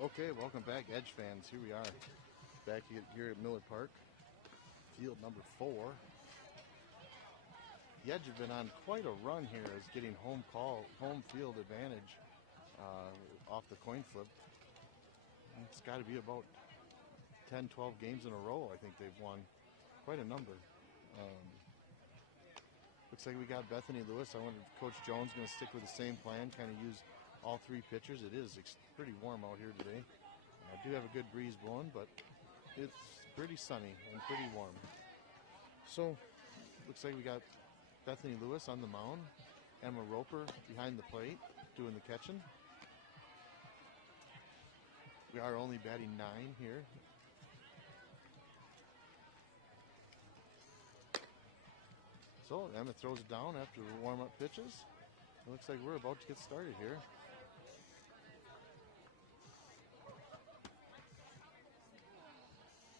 Okay, welcome back, Edge fans. Here we are, back here at Miller Park, field number 4. The Edge have been on quite a run here as getting home field advantage off the coin flip. It's got to be about 10, 12 games in a row I think they've won. Quite a number. Looks like we got Bethany Lewis. I wonder if Coach Jones going to stick with the same plan, kind of use all 3 pitchers. It is pretty warm out here today. I do have a good breeze blowing, but it's pretty sunny and pretty warm. So, looks like we got Bethany Lewis on the mound, Emma Roper behind the plate doing the catching. We are only batting 9 here. So Emma throws it down after the warm-up pitches. It looks like we're about to get started here.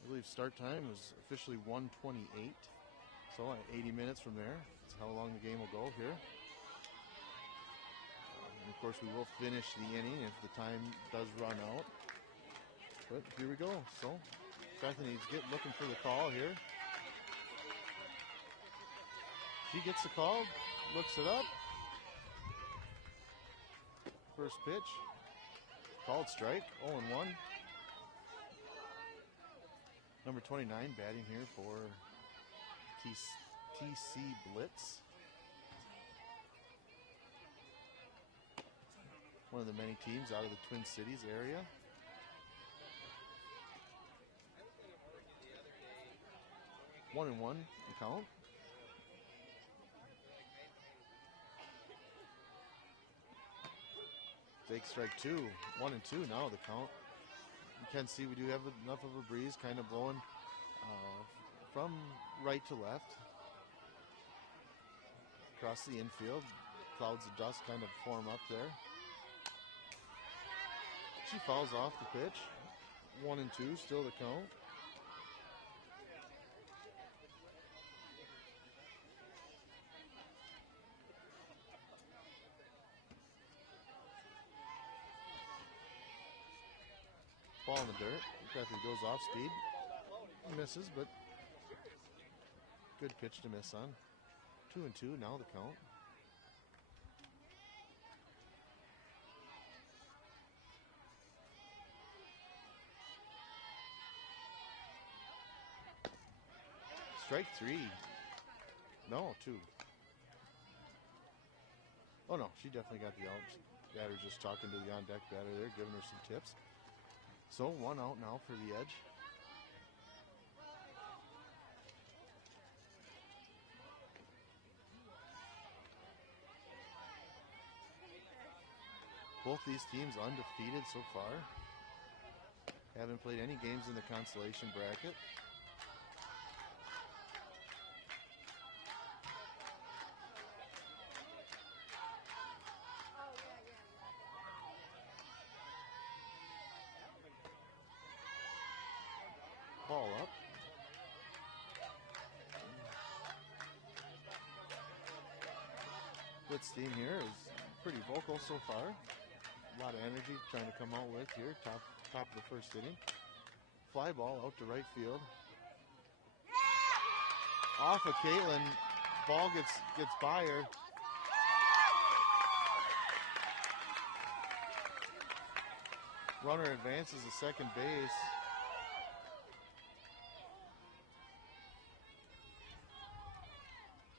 I believe start time is officially 1:28. So 80 minutes from there. That's how long the game will go here. And of course, we will finish the inning if the time does run out. But here we go. So Bethany's looking for the call here. She gets the call, looks it up. First pitch, called strike, 0-1. Number 29 batting here for TC Blitz. One of the many teams out of the Twin Cities area. One and one the count. Take strike 2, 1-2 now the count. You can see we do have enough of a breeze kind of blowing from right to left. Across the infield, clouds of dust kind of form up there. She fouls off the pitch. 1-2, still the count. Ball in the dirt. Bethany goes off speed. Misses, but good pitch to miss on. 2-2, now the count. Strike 3. No, 2. Oh no, she definitely got the out. Batter just talking to the on-deck batter there, giving her some tips. So 1 out now for the Edge. Both these teams undefeated so far. Haven't played any games in the consolation bracket. Ball up. Blitz team here is pretty vocal so far. A lot of energy trying to come out with here, top of the first inning. Fly ball out to right field. Off of Caitlin. Ball gets by her. Runner advances to second base.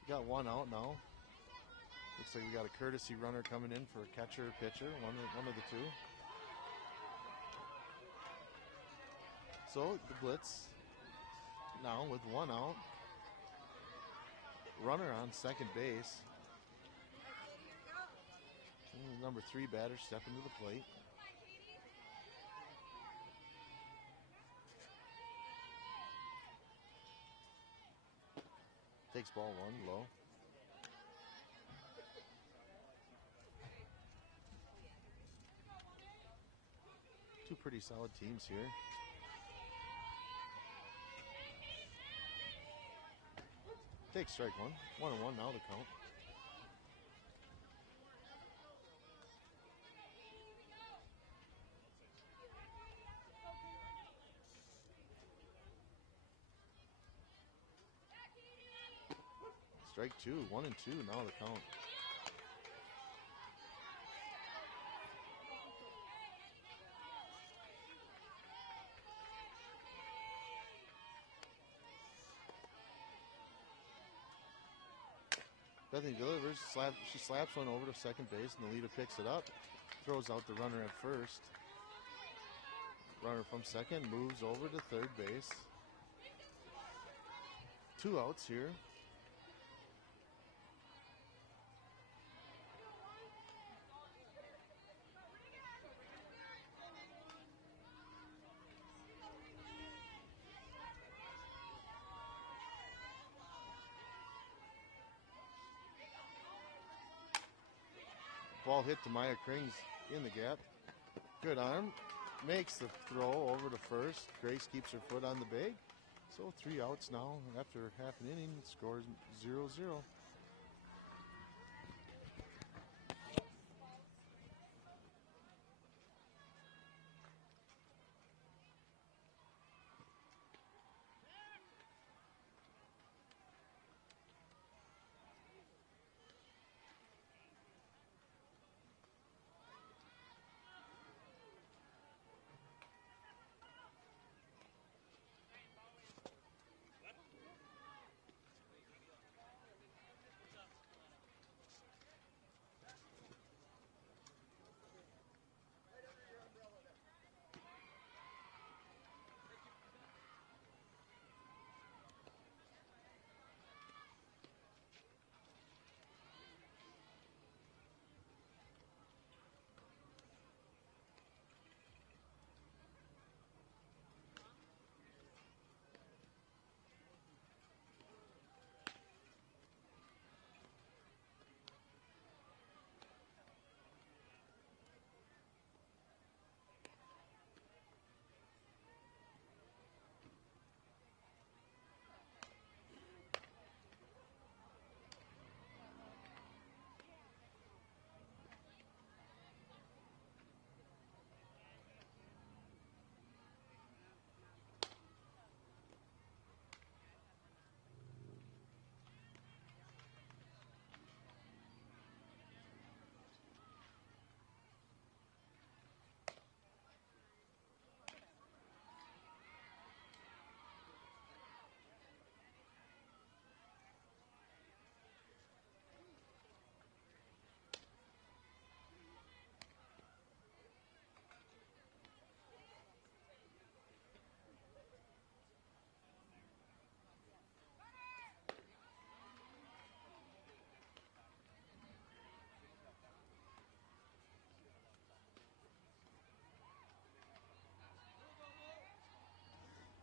We got 1 out now. Looks like we got a courtesy runner coming in for a catcher or pitcher, one of the two. So the Blitz now with 1 out. Runner on second base. And number 3 batter stepping to the plate. Takes ball 1 low. Two pretty solid teams here. Takes strike 1. 1-1 now the count. Strike two, 1-2 now the count. Bethany delivers, she slaps one over to second base, and the leader picks it up, throws out the runner at first. Runner from second moves over to third base. 2 outs here. Ball hit to Maya Krings in the gap. Good arm. Makes the throw over to first. Grace keeps her foot on the bag. So 3 outs now after half an inning. Scores 0-0.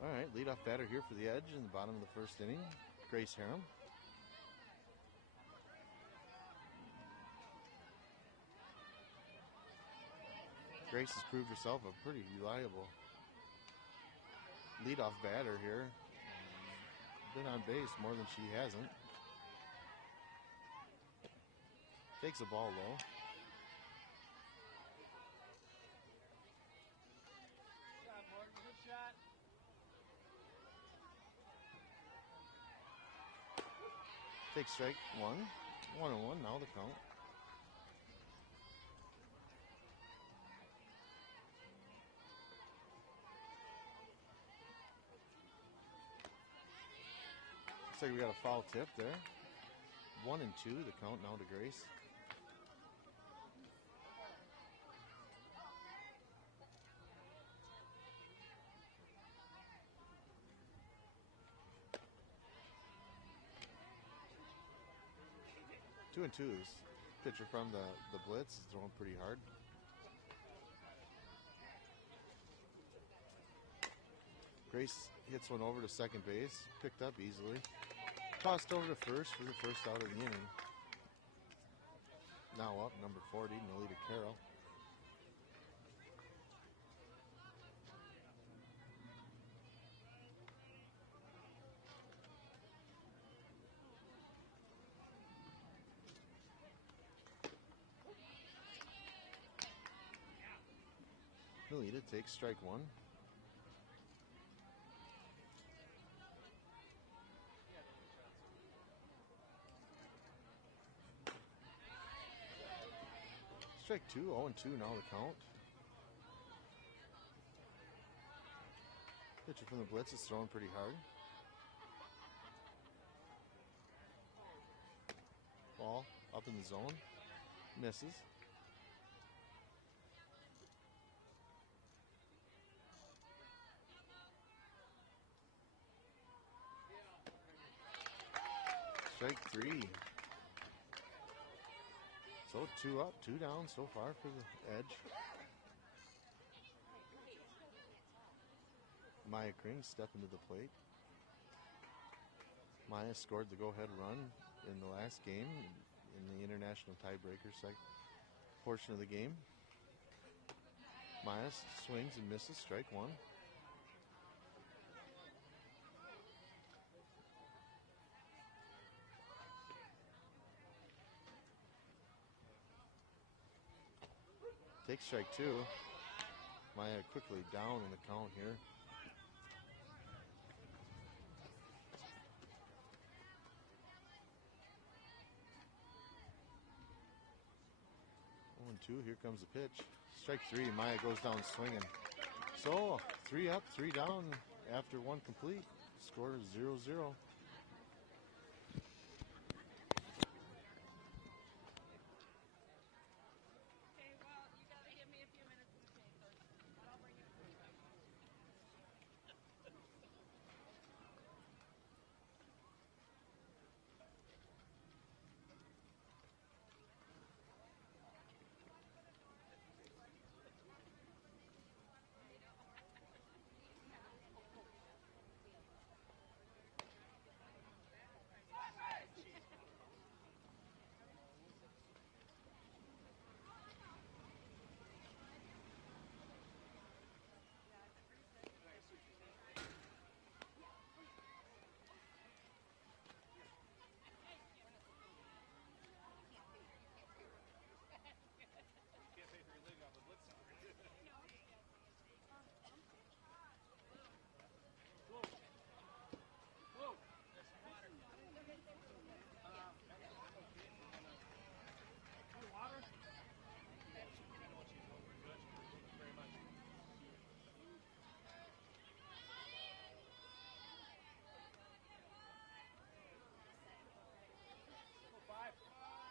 All right, leadoff batter here for the Edge in the bottom of the first inning, Grace Harem. Grace has proved herself a pretty reliable leadoff batter here. Been on base more than she hasn't. Takes the ball low. Takes strike one. 1-1 now the count. Looks like we got a foul tip there. 1-2 the count now to Grace. Two and twos. Pitcher from the blitz is throwing pretty hard. Grace hits one over to second base, picked up easily. Tossed over to first for the first out of the inning. Now up, number 40, Nolita Carroll. Nolita takes strike one. Strike two, 0-2 now the count. Pitcher from the blitz is throwing pretty hard. Ball up in the zone. Misses. Strike three. So 2 up, 2 down so far for the Edge. Maya Kring stepping to the plate. Maya scored the go-ahead run in the last game in the international tiebreaker portion of the game. Maya swings and misses, strike one. Takes strike two. Maya quickly down in the count here. Oh, and 2, here comes the pitch. Strike three, Maya goes down swinging. So 3 up, 3 down after 1 complete. Score is 0-0.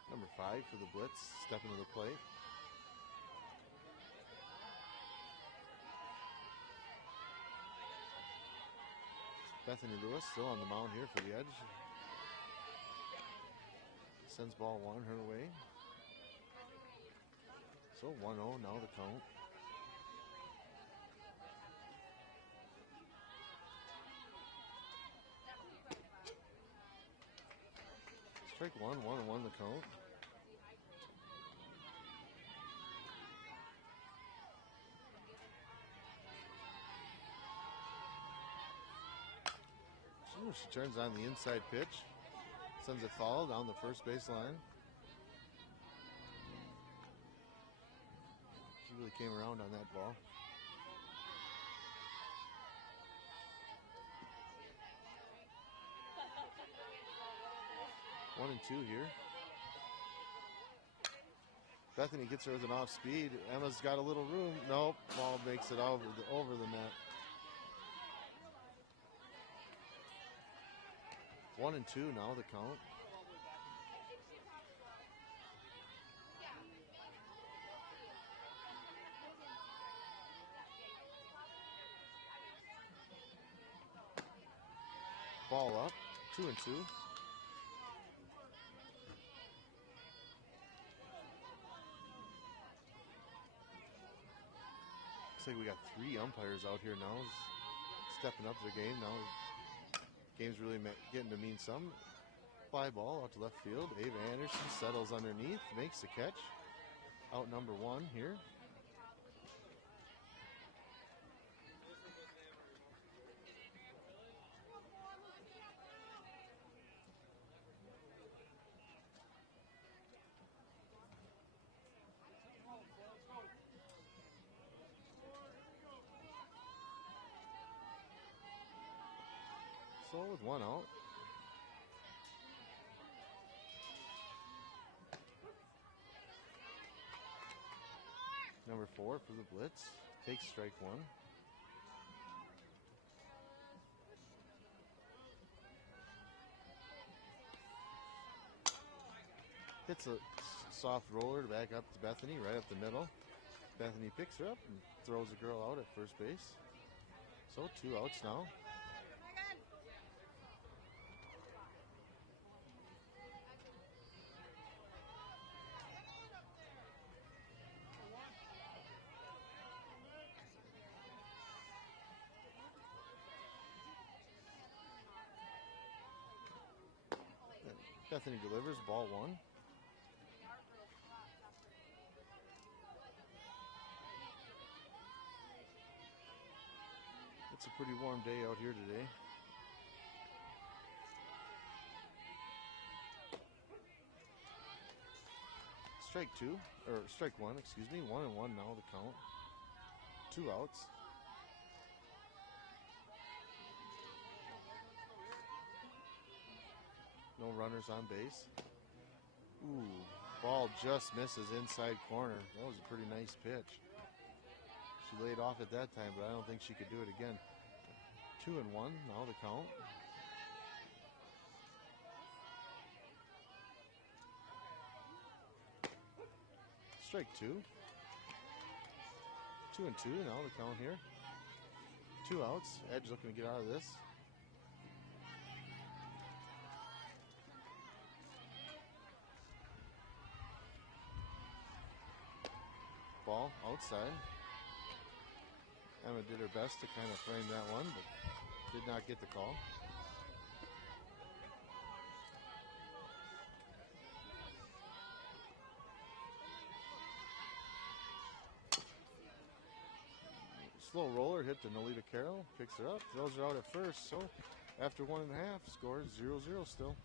Number 5 for the blitz, stepping to the plate. Bethany Lewis still on the mound here for the Edge. Sends ball 1 her way. So 1-0 now the count. Strike 1, 1-1 the count. She turns on the inside pitch. Sends it foul down the first baseline. She really came around on that ball. One and 2 here. Bethany gets her with an off speed. Emma's got a little room. Nope, ball makes it over the net. 1 and 2 now the count. Ball up, 2 and 2. Looks like we got 3 umpires out here now, stepping up their game now. Game's really getting to mean some. Fly ball out to left field. Ava Anderson settles underneath, makes the catch. Out number 1 here. So with 1 out. Number 4 for the blitz. Takes strike 1. Hits a soft roller to back up to Bethany, right up the middle. Bethany picks her up and throws the girl out at first base. So 2 outs now. Bethany delivers, ball 1. It's a pretty warm day out here today. Strike 2, or strike 1, excuse me. 1-1 now the count. 2 outs. No runners on base. Ooh, ball just misses inside corner. That was a pretty nice pitch. She laid off at that time, but I don't think she could do it again. 2-1 now the count. Strike 2. 2-2 now the count here. 2 outs. Edge looking to get out of this. Ball outside. Emma did her best to kind of frame that one, but did not get the call. Slow roller hit to Nolita Carroll, picks her up, throws her out at first. So after 1.5, scores 0-0 still.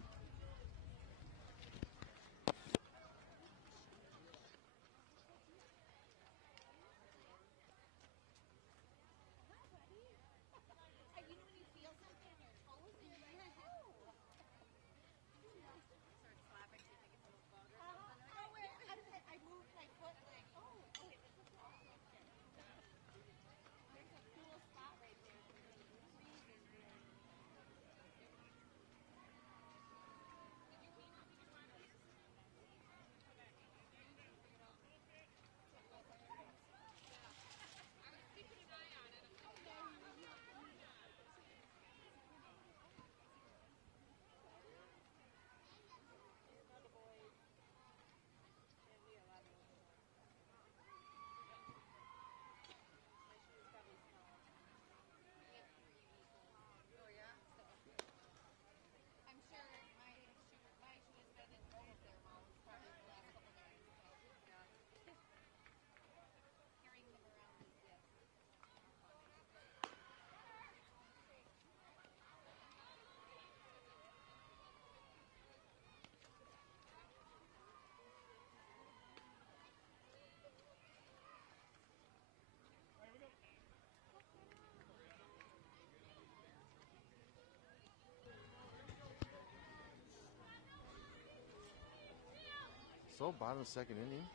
So bottom second inning.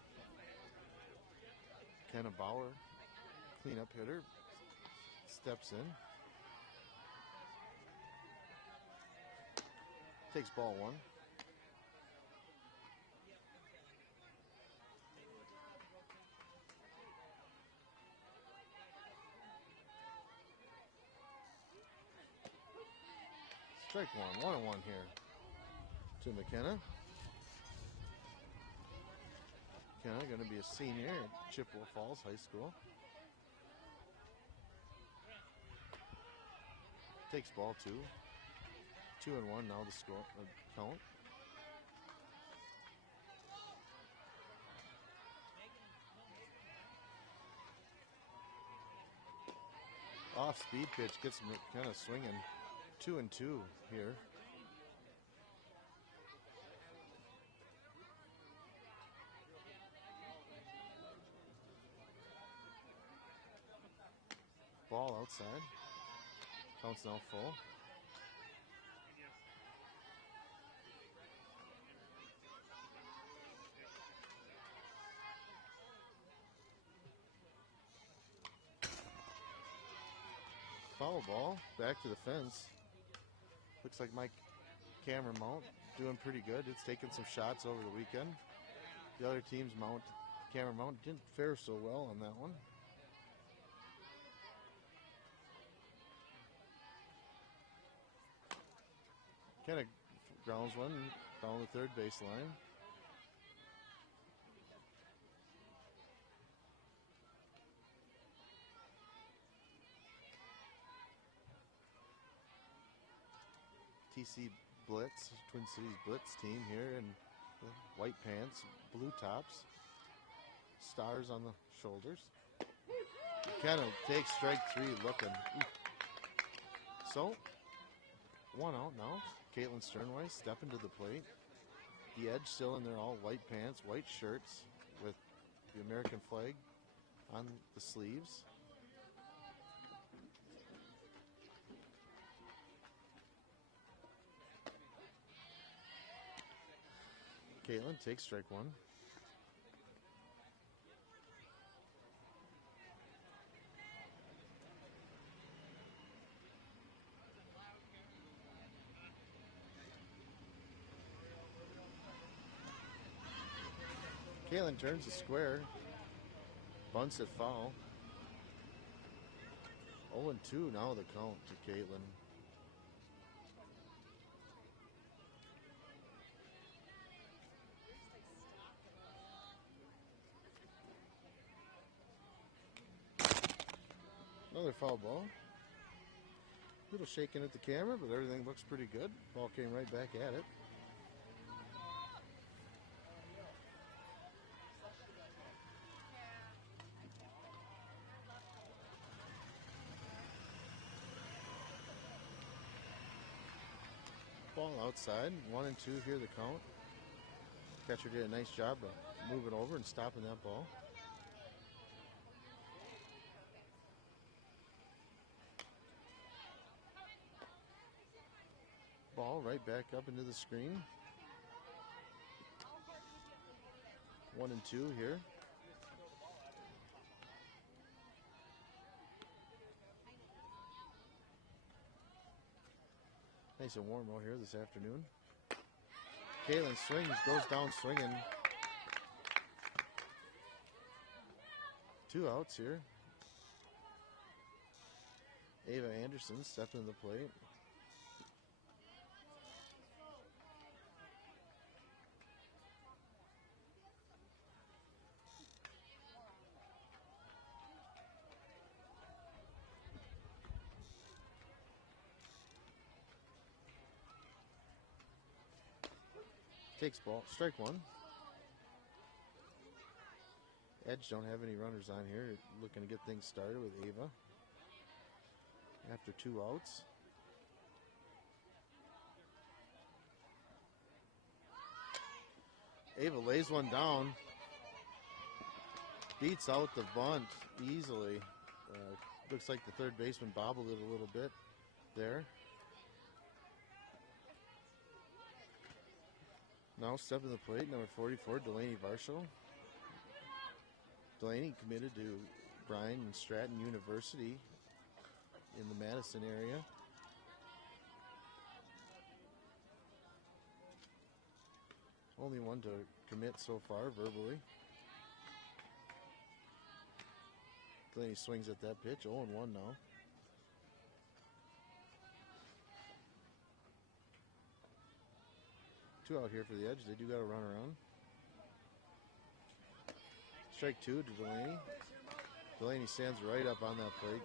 Kenna Bauer, cleanup hitter, steps in. Takes ball 1. Strike 1, 1-1 here to McKenna. McKenna going to be a senior at Chippewa Falls High School. Takes ball 2. 2-1 now the score count. Off speed pitch gets McKenna swinging. 2-2 here. Ball outside. Count's now full. foul ball. Back to the fence. Looks like my camera mount doing pretty good. It's taken some shots over the weekend. The other team's camera mount didn't fare so well on that one. Kind of grounds one down the third baseline. TC Blitz, Twin Cities Blitz team here in white pants, blue tops, stars on the shoulders. Kind of takes strike three looking. So, one out now. Caitlin Sternweiss stepping to the plate. The edge still in their all white pants, white shirts with the American flag on the sleeves. Caitlin takes strike one. Caitlin turns the square, bunts it foul. 0-2 now the count to Caitlin. Another foul ball. A little shaking at the camera, but everything looks pretty good. Ball came right back at it. Ball outside, 1-2 here the count. Catcher did a nice job of moving over and stopping that ball. Ball right back up into the screen. 1-2 here. Nice and warm out here this afternoon. Caitlin swings, goes down swinging. 2 outs here. Ava Anderson stepping to the plate. Takes ball, strike one. Edge don't have any runners on here. Looking to get things started with Ava. After 2 outs. Ava lays one down. Beats out the bunt easily. Looks like the third baseman bobbled it a little bit there. Now stepping to the plate, number 44, Delaney Varsho. Delaney committed to Bryan and Stratton University in the Madison area. Only one to commit so far verbally. Delaney swings at that pitch, 0-1 now. Two out here for the Edge. They do got a run around. Strike 2 to Delaney. Delaney stands right up on that plate.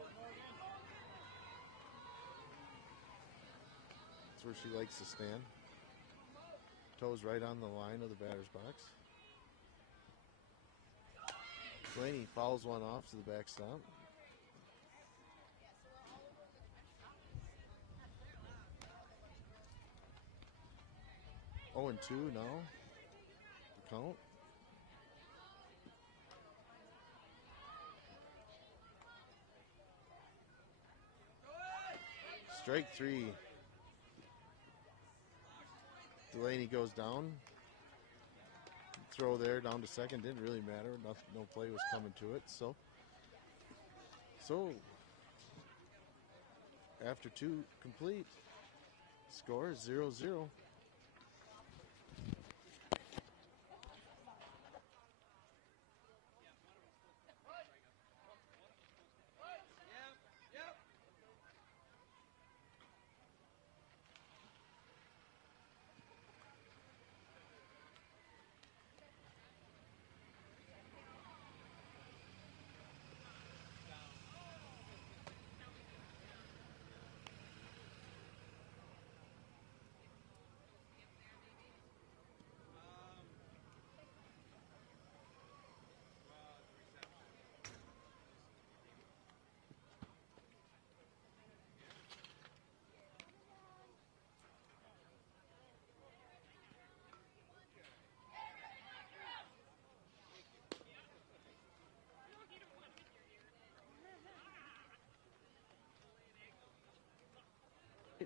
That's where she likes to stand. Toes right on the line of the batter's box. Delaney fouls one off to the backstop. Oh, and 2 now. The count. Strike 3. Delaney goes down. Throw there down to second. Didn't really matter. No play was coming to it. So after 2 complete. Score is 0-0.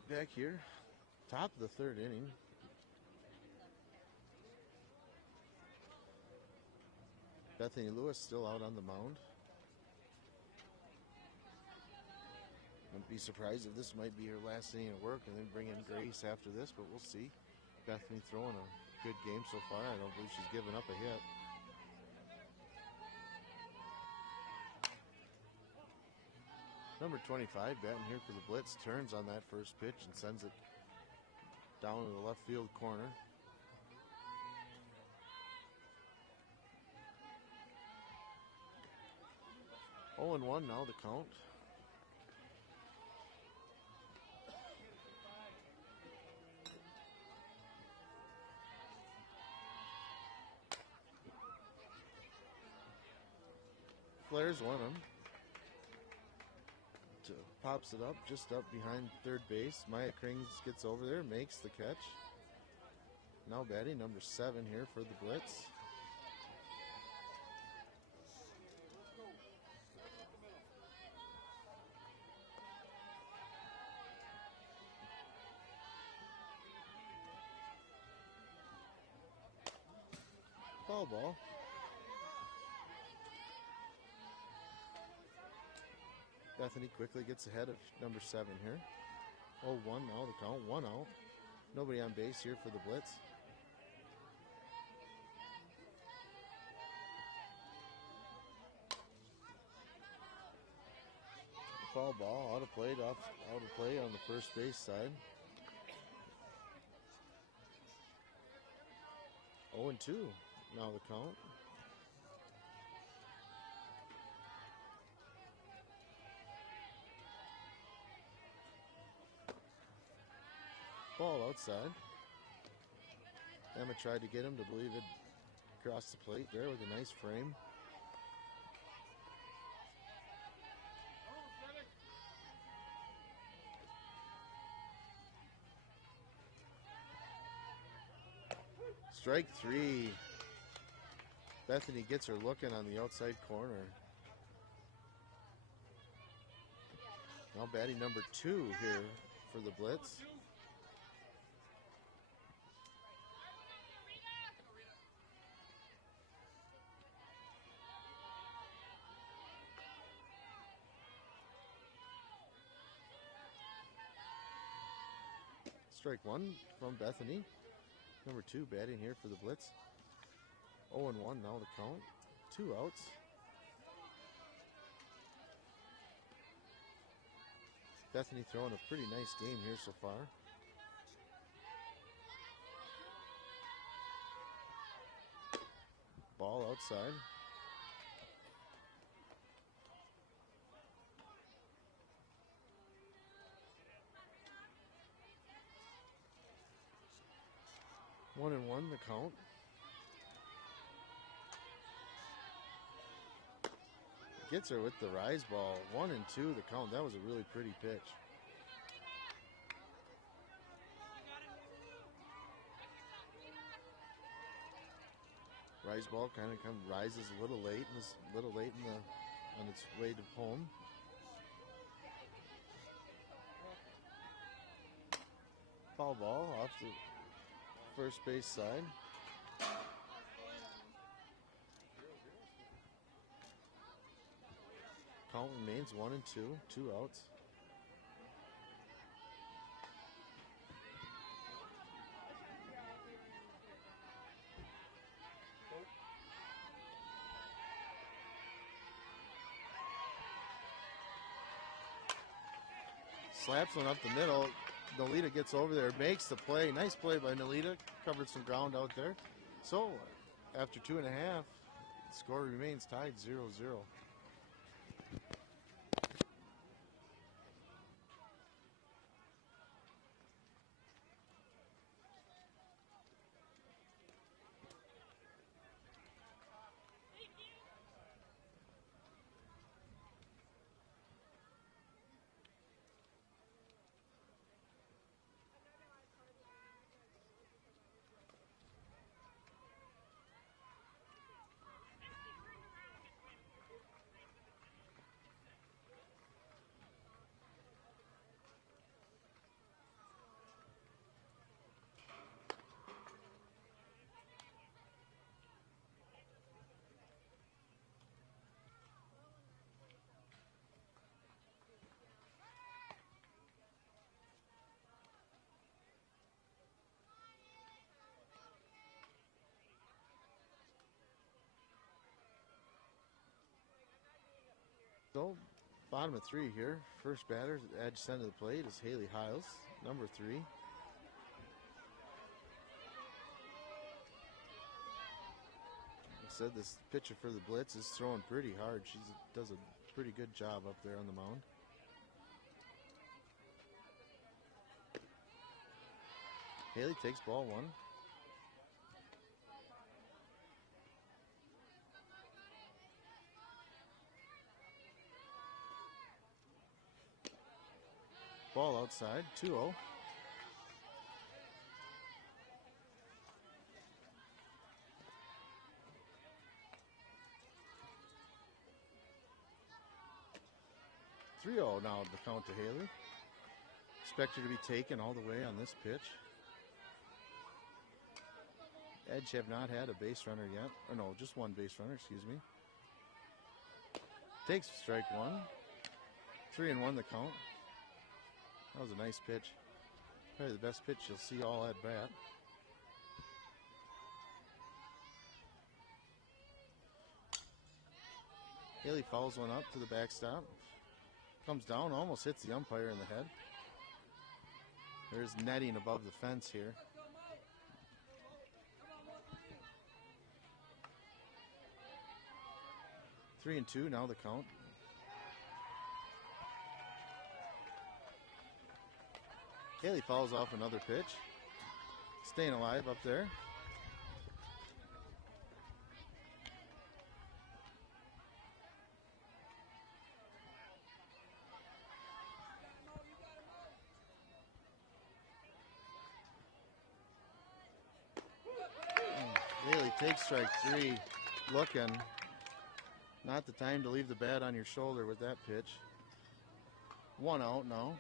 Back here, top of the 3rd inning. Bethany Lewis still out on the mound. Wouldn't be surprised if this might be her last inning of work and then bring in Grace after this, but we'll see. Bethany throwing a good game so far. I don't believe she's given up a hit. Number 25 batting here for the Blitz turns on that first pitch and sends it down to the left field corner. Oh and 1 now the count. Flares one him. Pops it up, just up behind third base. Maya Krings gets over there, makes the catch. Now batting number 7 here for the Blitz. Foul ball. Bethany quickly gets ahead of number 7 here. 0-1 now the count, 1 out. Nobody on base here for the Blitz. Foul ball, out of play on the first base side. 0-2 now the count. Ball outside. Emma tried to get him to believe it crossed the plate there with a nice frame. Strike 3. Bethany gets her looking on the outside corner. Now batting number 2 here for the Blitz. Strike 1 from Bethany. Number 2 batting here for the Blitz. 0-1 now the count. 2 outs. Bethany throwing a pretty nice game here so far. Ball outside. One and one the count. Gets her with the rise ball. 1-2 the count. That was a really pretty pitch. Rise ball kind of rises a little late on its way to home. Foul ball off the first base side. Count remains 1-2, 2 outs. slaps one up the middle. Nolita gets over there, makes the play. Nice play by Nolita. Covered some ground out there. So, after 2.5, the score remains tied 0-0. So, bottom of 3 here. First batter, edge center of the plate is Haley Hiles, number 3. Like I said, this pitcher for the Blitz is throwing pretty hard. She does a pretty good job up there on the mound. Haley takes ball 1. Ball outside, 2-0. Now the count to Haley. Expected to be taken all the way on this pitch. Edge have not had a base runner yet. Or no, just one base runner, excuse me. Takes strike 1. 3-1 the count. That was a nice pitch. Probably the best pitch you'll see all at bat. Haley fouls one up to the backstop. Comes down, almost hits the umpire in the head. There's netting above the fence here. Three and 2 now the count. Haley fouls off another pitch. Staying alive up there. Haley takes strike 3. Looking. Not the time to leave the bat on your shoulder with that pitch. 1 out now.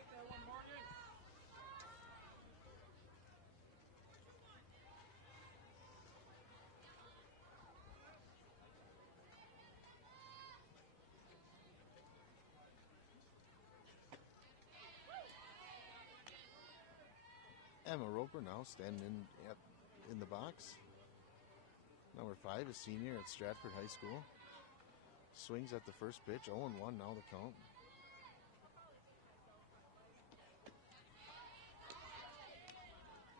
Emma Roper now standing in the box. Number 5 is senior at Stratford High School. Swings at the first pitch. 0-1 now the count.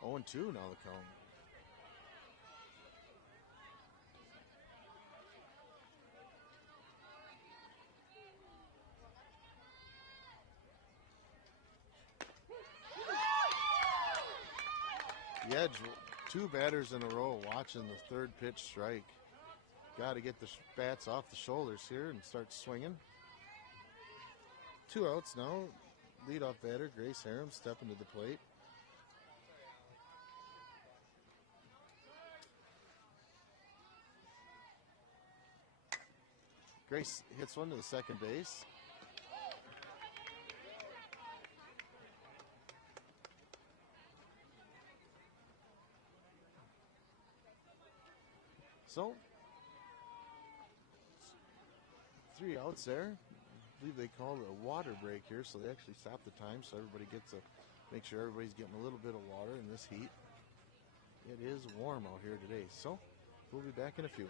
Oh, and 2 now the count. The Edge, 2 batters in a row watching the third pitch strike. Got to get the bats off the shoulders here and start swinging. 2 outs now. Leadoff batter, Grace Harum, stepping to the plate. Grace hits one to the second base. So, 3 outs there. I believe they call it a water break here, so they actually stop the time so everybody gets make sure everybody's getting a little bit of water in this heat. It is warm out here today, so we'll be back in a few.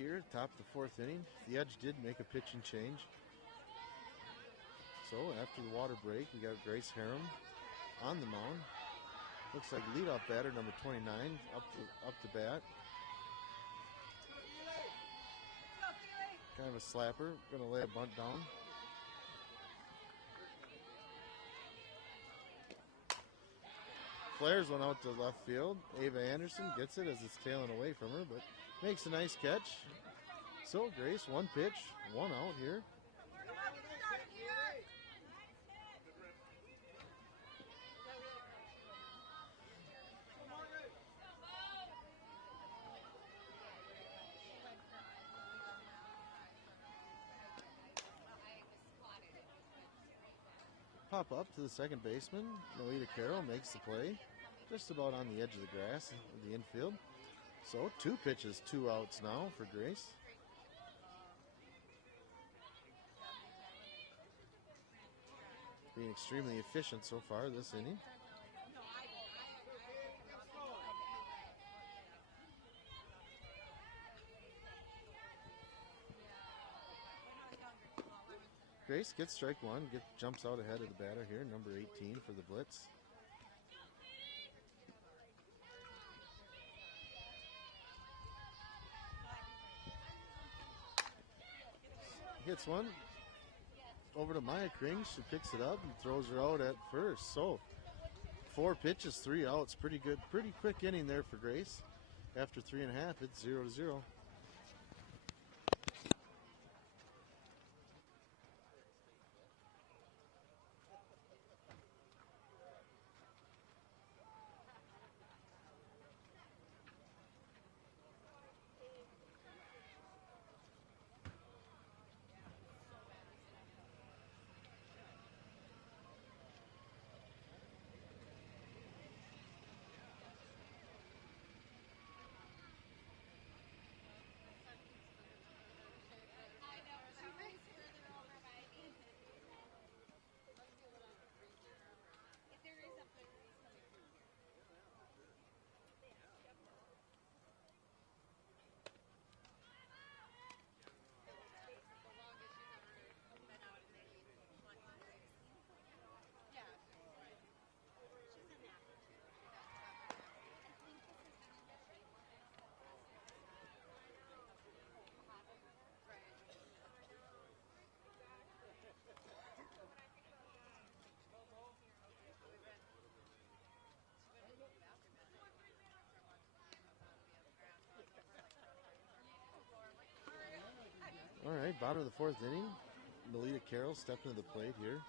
here, top of the 4th inning. The Edge did make a pitching change. So after the water break, we got Grace Harem on the mound. Looks like leadoff batter number 29 up to bat. Kind of a slapper. Going to lay a bunt down. Flares one out to left field. Ava Anderson gets it as it's tailing away from her, but makes a nice catch. So Grace, one pitch, one out here. Pop up to the second baseman. Melita Carroll makes the play. Just about on the edge of the grass of the infield. So 2 pitches, 2 outs now for Grace. Being extremely efficient so far this inning. Grace gets strike one, jumps out ahead of the batter here, number 18 for the blitz. Hits one over to Maya Kring. She picks it up and throws her out at first. So 4 pitches, 3 outs. Pretty good, pretty quick inning there for Grace. After 3.5, it's 0-0. All right, bottom of the 4th inning. Melita Carroll stepping to the plate here.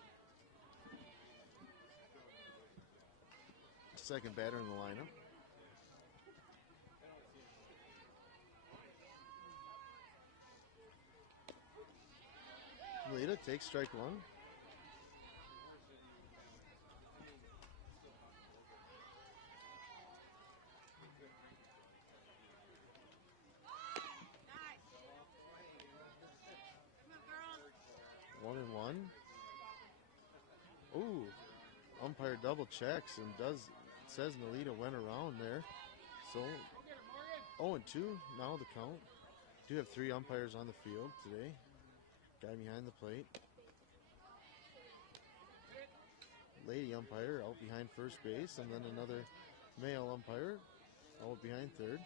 Second batter in the lineup. Melita takes strike one. One and one. Ooh, umpire double checks and says Melita went around there. So 0-2 now the count. Do have 3 umpires on the field today. Guy behind the plate. Lady umpire out behind first base, and then another male umpire out behind third.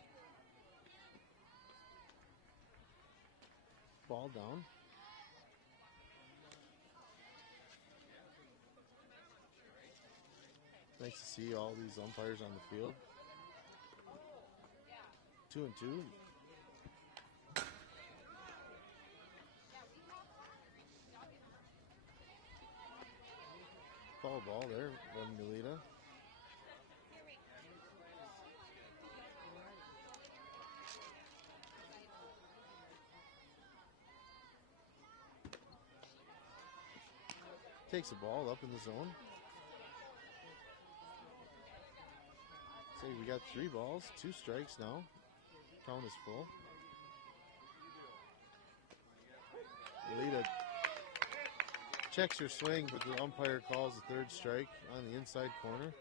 Ball down. Nice to see all these umpires on the field. 2-2. Foul ball there from Melita. Takes the ball up in the zone. Say we got 3 balls, 2 strikes now. Count is full. Melita checks her swing, but the umpire calls the 3rd strike on the inside corner.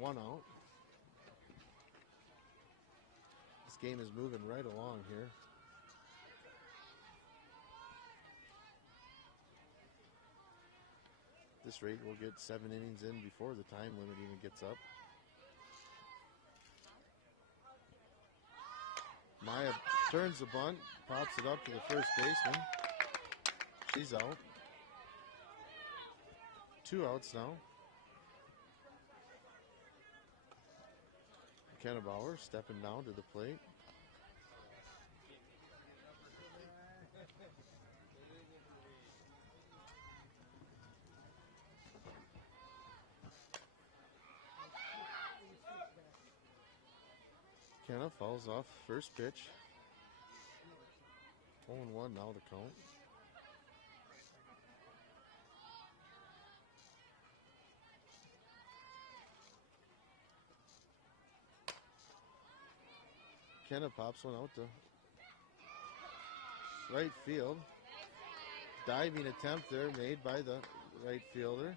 1 out. This game is moving right along here. this rate, we'll get 7 innings in before the time limit even gets up. Maya turns the bunt, pops it up to the first baseman. She's out. 2 outs now. McKenna Bauer stepping down to the plate. McKenna fouls off first pitch. 0-1 now the count. McKenna pops one out to right field. Diving attempt there made by the right fielder.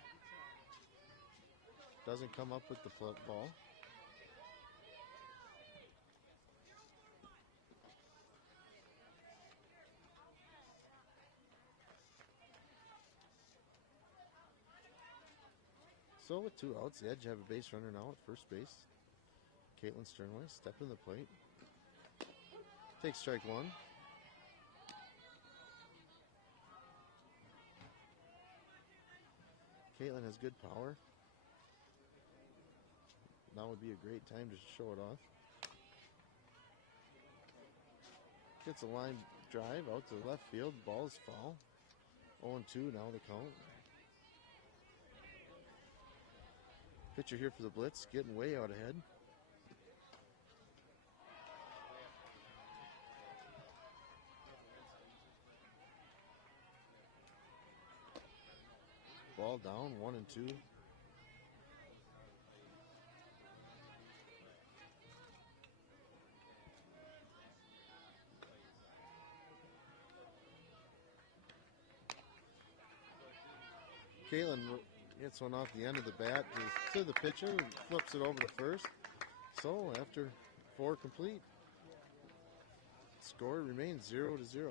Doesn't come up with the flip ball. So with 2 outs, the Edge have a base runner now at first base. Caitlin Sternway stepping the plate. Takes strike 1. Caitlin has good power. Now would be a great time to show it off. Gets a line drive out to left field. Ball is foul. 0-2 now the count. Pitcher here for the Blitz, getting way out ahead. Ball down, 1-2. Caitlin gets one off the end of the bat to the pitcher, flips it over to first. So after 4 complete, score remains 0-0.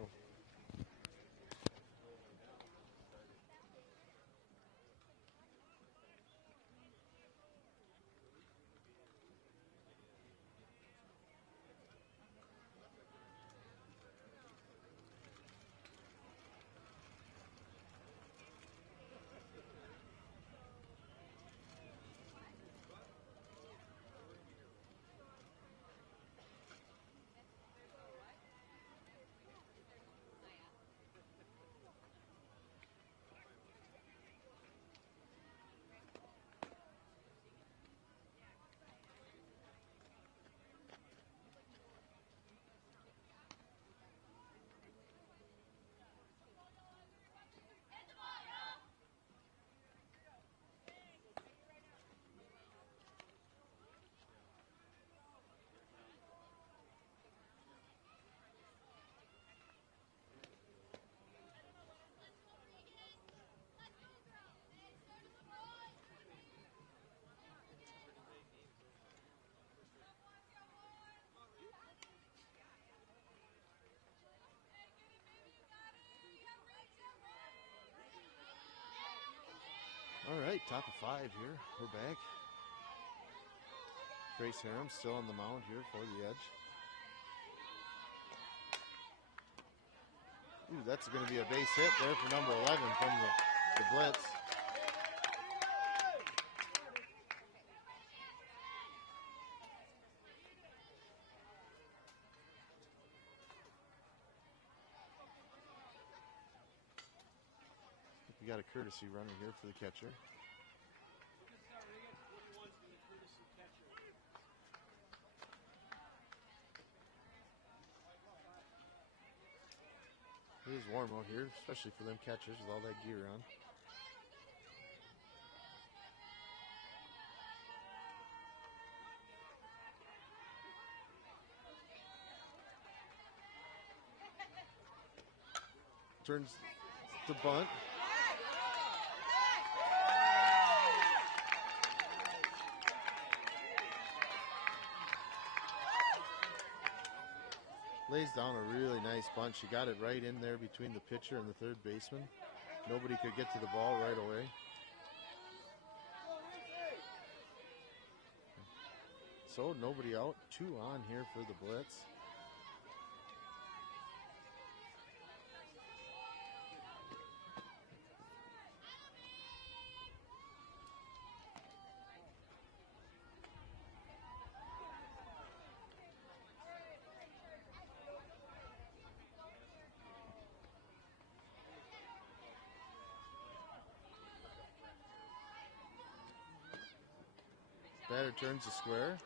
All right, top of 5 here. We're back. Grace Harum still on the mound here for the Edge. Ooh, that's going to be a base hit there for number 11 from the Blitz. We got a courtesy runner here for the catcher. It is warm out here, especially for them catchers with all that gear on. Turns to bunt. Lays down a really nice bunt. She got it right in there between the pitcher and the third baseman. Nobody could get to the ball right away. So nobody out. 2 on here for the blitz. Batter turns the square.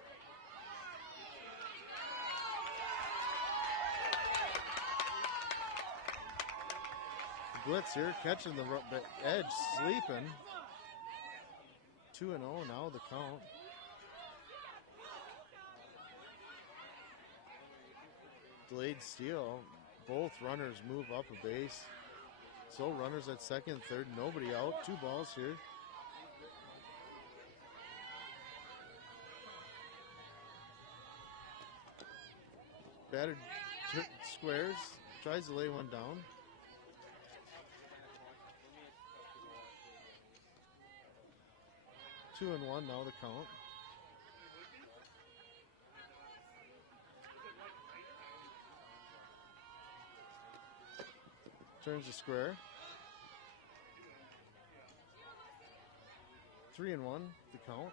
Blitz here, catching the edge, sleeping. 2-0 now the count. Delayed steal. Both runners move up a base. So runners at second, third, nobody out. 2 balls here. Batter squares, tries to lay one down. Two and one now the count. Turns the square. 3-1 the count.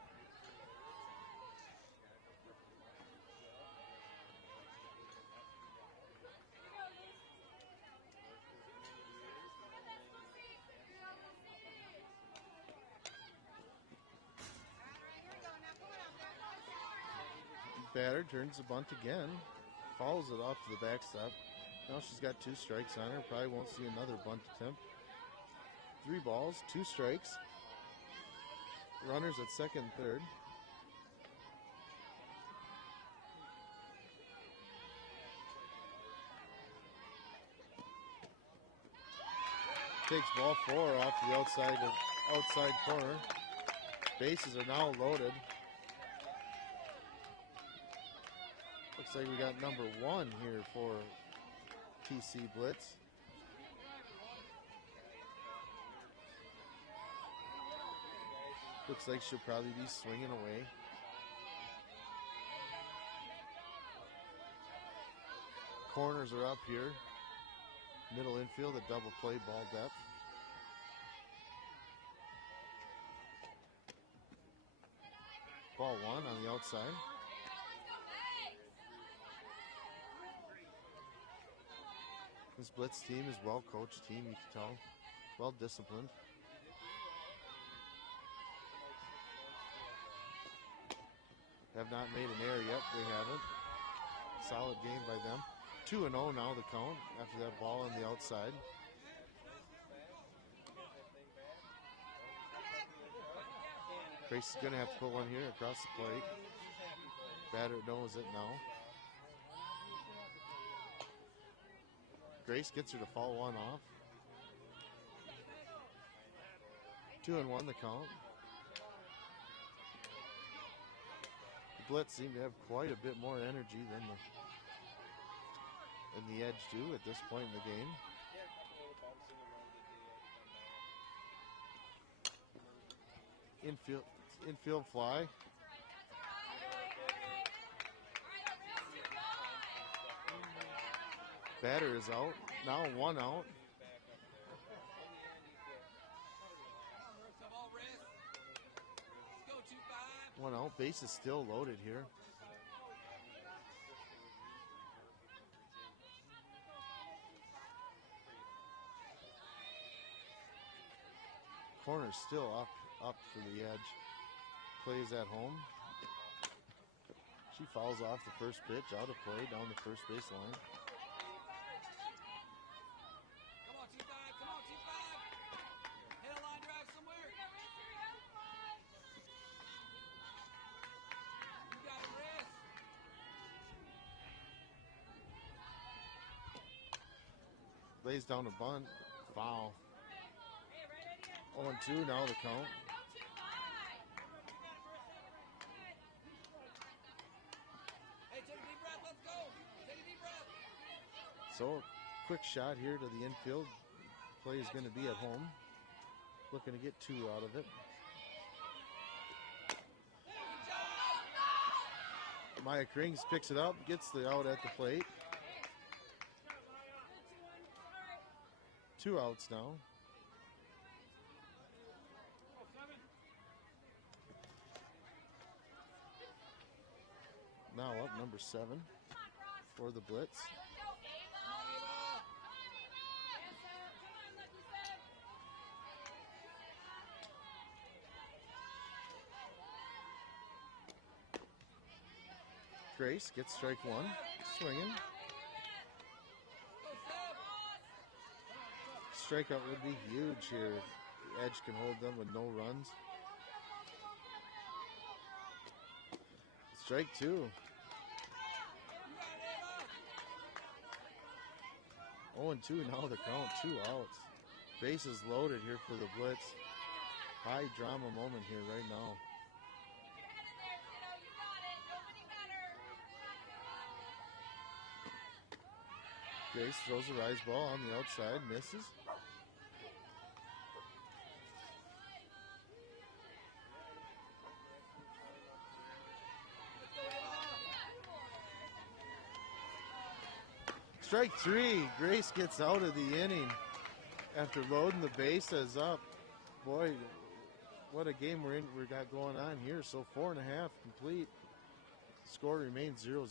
Batter turns the bunt again, follows it off to the backstop. Now she's got 2 strikes on her. Probably won't see another bunt attempt. 3 balls, 2 strikes. Runners at second, third. Takes ball 4 off the outside corner. Bases are now loaded. Looks like we got number 1 here for TC Blitz. Looks like she'll probably be swinging away. Corners are up here. Middle infield, a double play, ball depth. Ball 1 on the outside. This Blitz team is a well-coached team, you can tell. Well-disciplined. Have not made an error yet. They haven't. Solid game by them. 2-0 now the count after that ball on the outside. Grace is going to have to put one here across the plate. Batter knows it now. Grace gets her to foul one off. 2-1 the count. The Blitz seem to have quite a bit more energy than the Edge do at this point in the game. Infield fly. Batter is out. Now 1 out. One out. Base is still loaded here. Corner's still up for the Edge. Plays at home. She fouls off the first pitch, out of play, down the first base line. Lays down a bunt. Foul. 0-2 now the count. So, quick shot here to the infield. Play is going to be at home. Looking to get 2 out of it. Maya Krings picks it up, gets the out at the plate. 2 outs now. Now up number 7 for the blitz. Grace gets strike 1, swinging. Strikeout would be huge here. The Edge can hold them with no runs. Strike 2. 0-2 now the count, 2 outs. Bases loaded here for the blitz. High drama moment here right now. Grace throws a rise ball on the outside, misses. Strike 3. Grace gets out of the inning after loading the bases up. Boy, what a game we got going on here. So 4.5 complete. Score remains 0-0.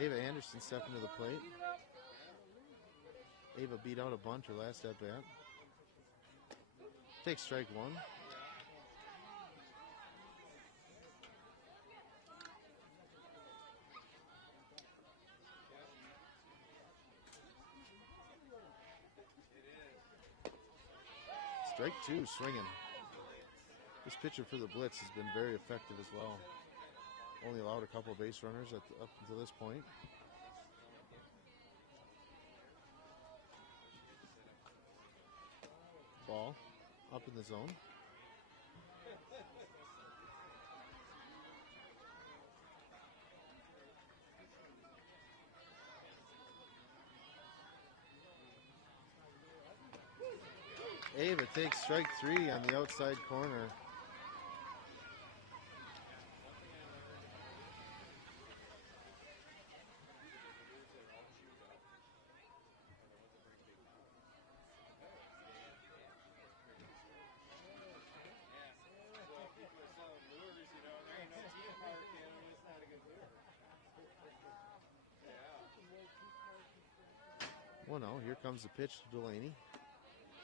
Ava Anderson stepping to the plate. Ava beat out a bunt her last at bat. Takes strike 1. Strike 2, swinging. This pitcher for the blitz has been very effective as well. Only allowed a couple base runners up until this point. Ball up in the zone. Ava takes strike 3 on the outside corner. Well, no, here comes the pitch to Delaney.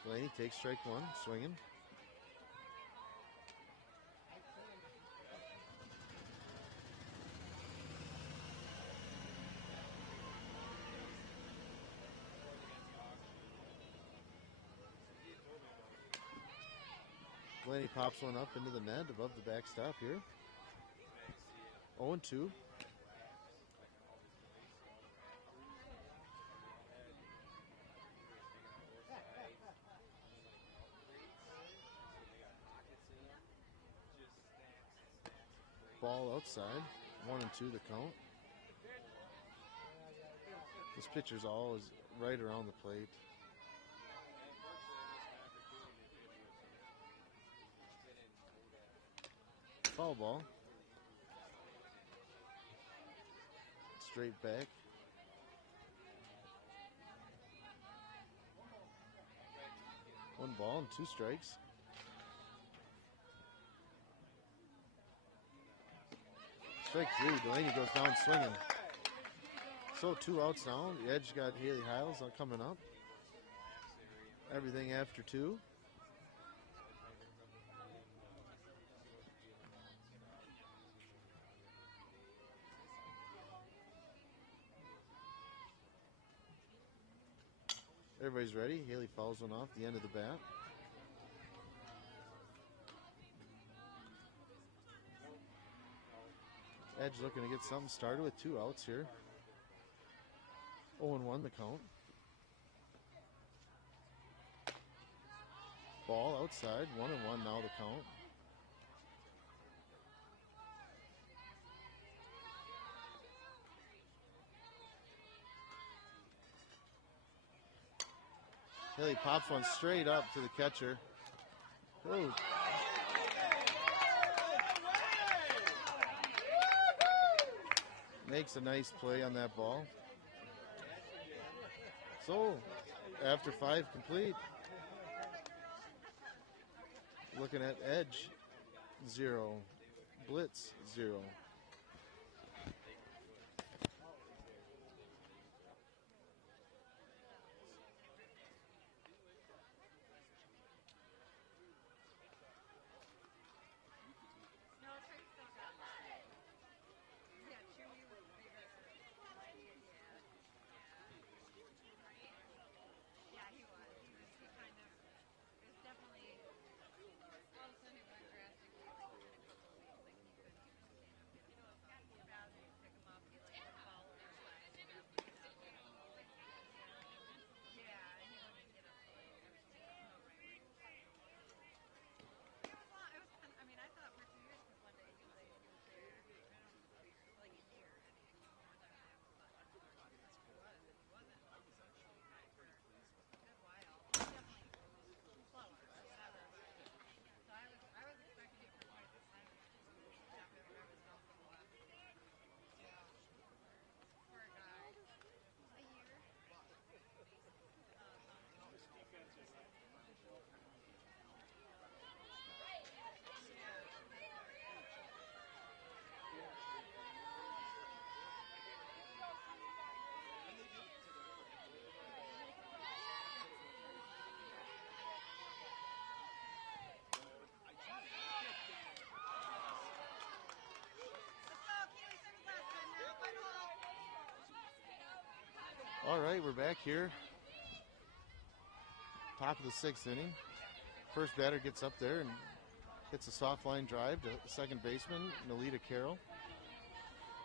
Delaney takes strike 1, swinging. Delaney pops one up into the net above the backstop here. 0-2. Ball outside, 1-2 the count. This pitcher's always right around the plate. Foul ball. straight back. One ball and 2 strikes. Strike 3, Delaney goes down swinging. So 2 outs now. The edge got Haley Hiles coming up. Everything after 2. Everybody's ready. Haley fouls one off the end of the bat. Edge looking to get something started with 2 outs here. 0-1 the count. Ball outside, 1-1 now the count. Haley pops one straight up to the catcher. Ooh. Makes a nice play on that ball. So, after 5 complete, looking at edge, 0. Blitz, 0. All right, we're back here. Top of the 6th inning. First batter gets up there and hits a soft line drive to second baseman, Nalita Carroll.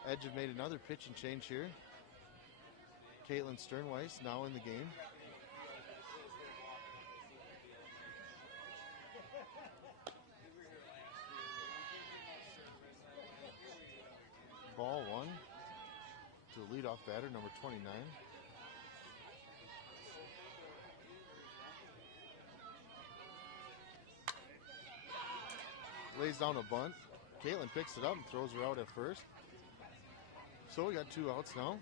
Edge have made another pitching change here. Caitlin Sternweiss now in the game. Ball 1 to the leadoff batter, number 29. Lays down a bunt. Caitlin picks it up and throws her out at first. So we got 2 outs now.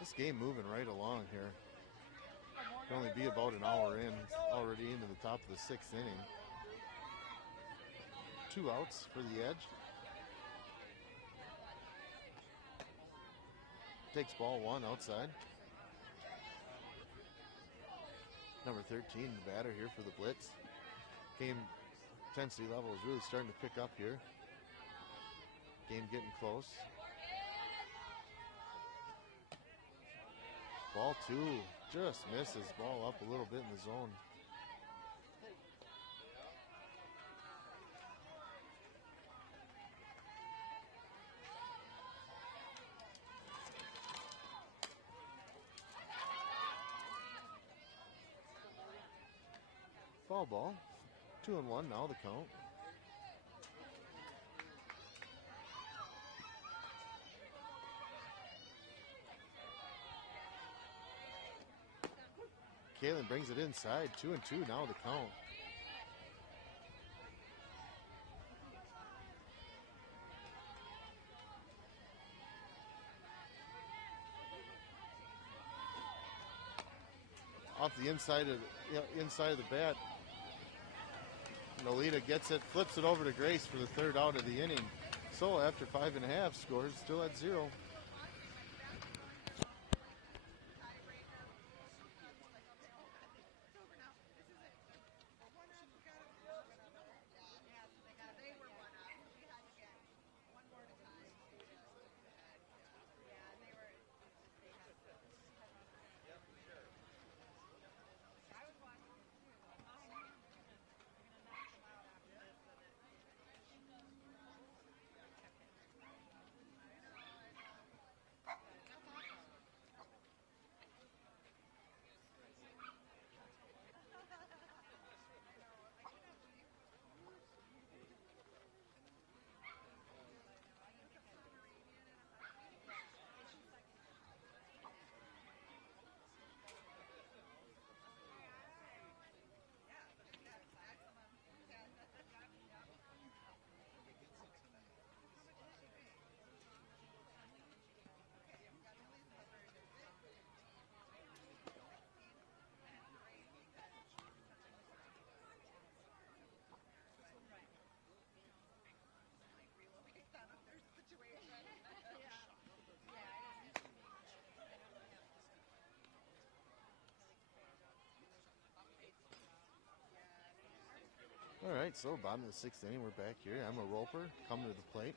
This game moving right along here. Can only be about an hour in, already into the top of the 6th inning. 2 outs for the Edge. Takes ball 1 outside. Number 13, the batter here for the Blitz. Game intensity level is really starting to pick up here. Game getting close. Ball 2 just misses. Ball up a little bit in the zone. Foul ball. 2-1 now the count. Caitlin brings it inside. 2-2 now the count. Off the inside of the bat. Nolita gets it, flips it over to Grace for the third out of the inning. So after 5.5, scores still at 0. All right, so bottom of the 6th inning, we're back here. Emma Roper coming to the plate.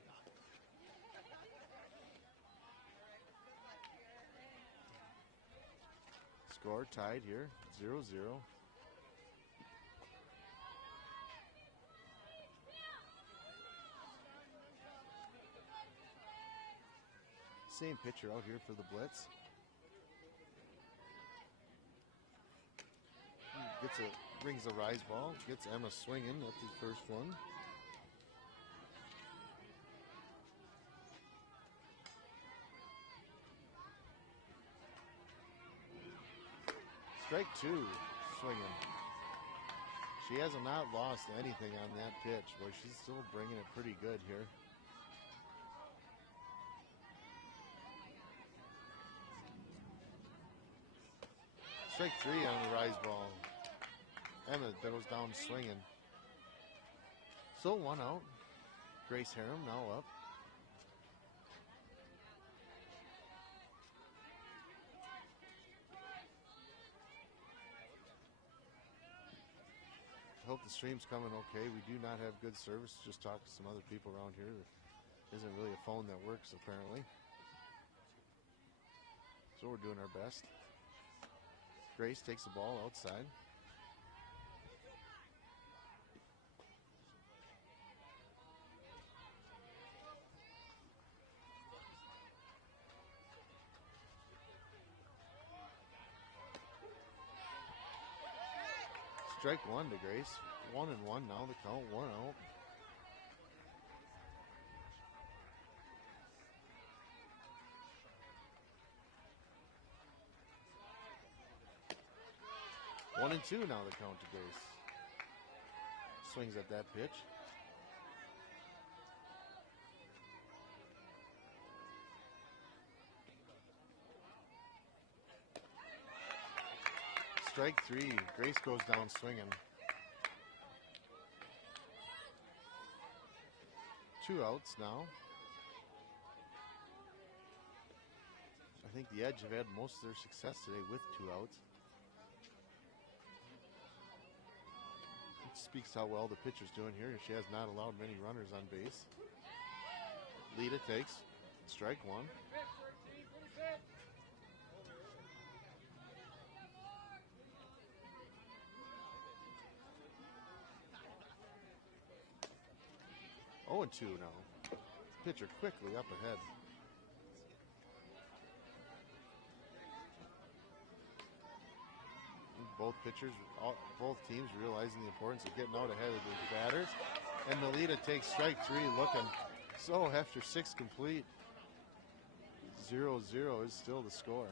Score tied here, 0-0. Same pitcher out here for the blitz. Brings a rise ball, gets Emma swinging. That's his first one. Strike 2, swinging. She has not lost anything on that pitch, but she's still bringing it pretty good here. Strike 3 on the rise ball. Emma goes down swinging. So 1 out. Grace Harem now up. I hope the stream's coming okay. We do not have good service. Just talked to some other people around here. There isn't really a phone that works apparently. So we're doing our best. Grace takes the ball outside. Strike 1 to Grace. 1-1 now the count, 1 out. One and 2 now the count to Grace. Swings at that pitch. Strike 3. Grace goes down swinging. 2 outs now. I think the Edge have had most of their success today with 2 outs. It speaks how well the pitcher's doing here. She has not allowed many runners on base. Lita takes strike 1. Oh, and 2 now. Pitcher quickly up ahead. Both pitchers, both teams realizing the importance of getting out ahead of the batters. And Melita takes strike 3 looking. So after 6 complete, 0-0 is still the score.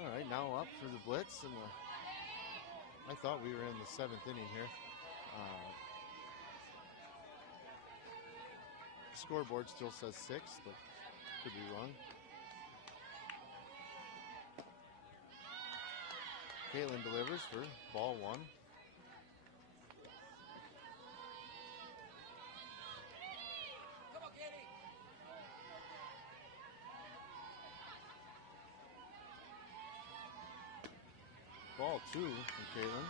All right, now up for the blitz, and I thought we were in the 7th inning here. Scoreboard still says 6, but could be wrong. Caitlin delivers for ball 1. Ball 2 from Caitlin.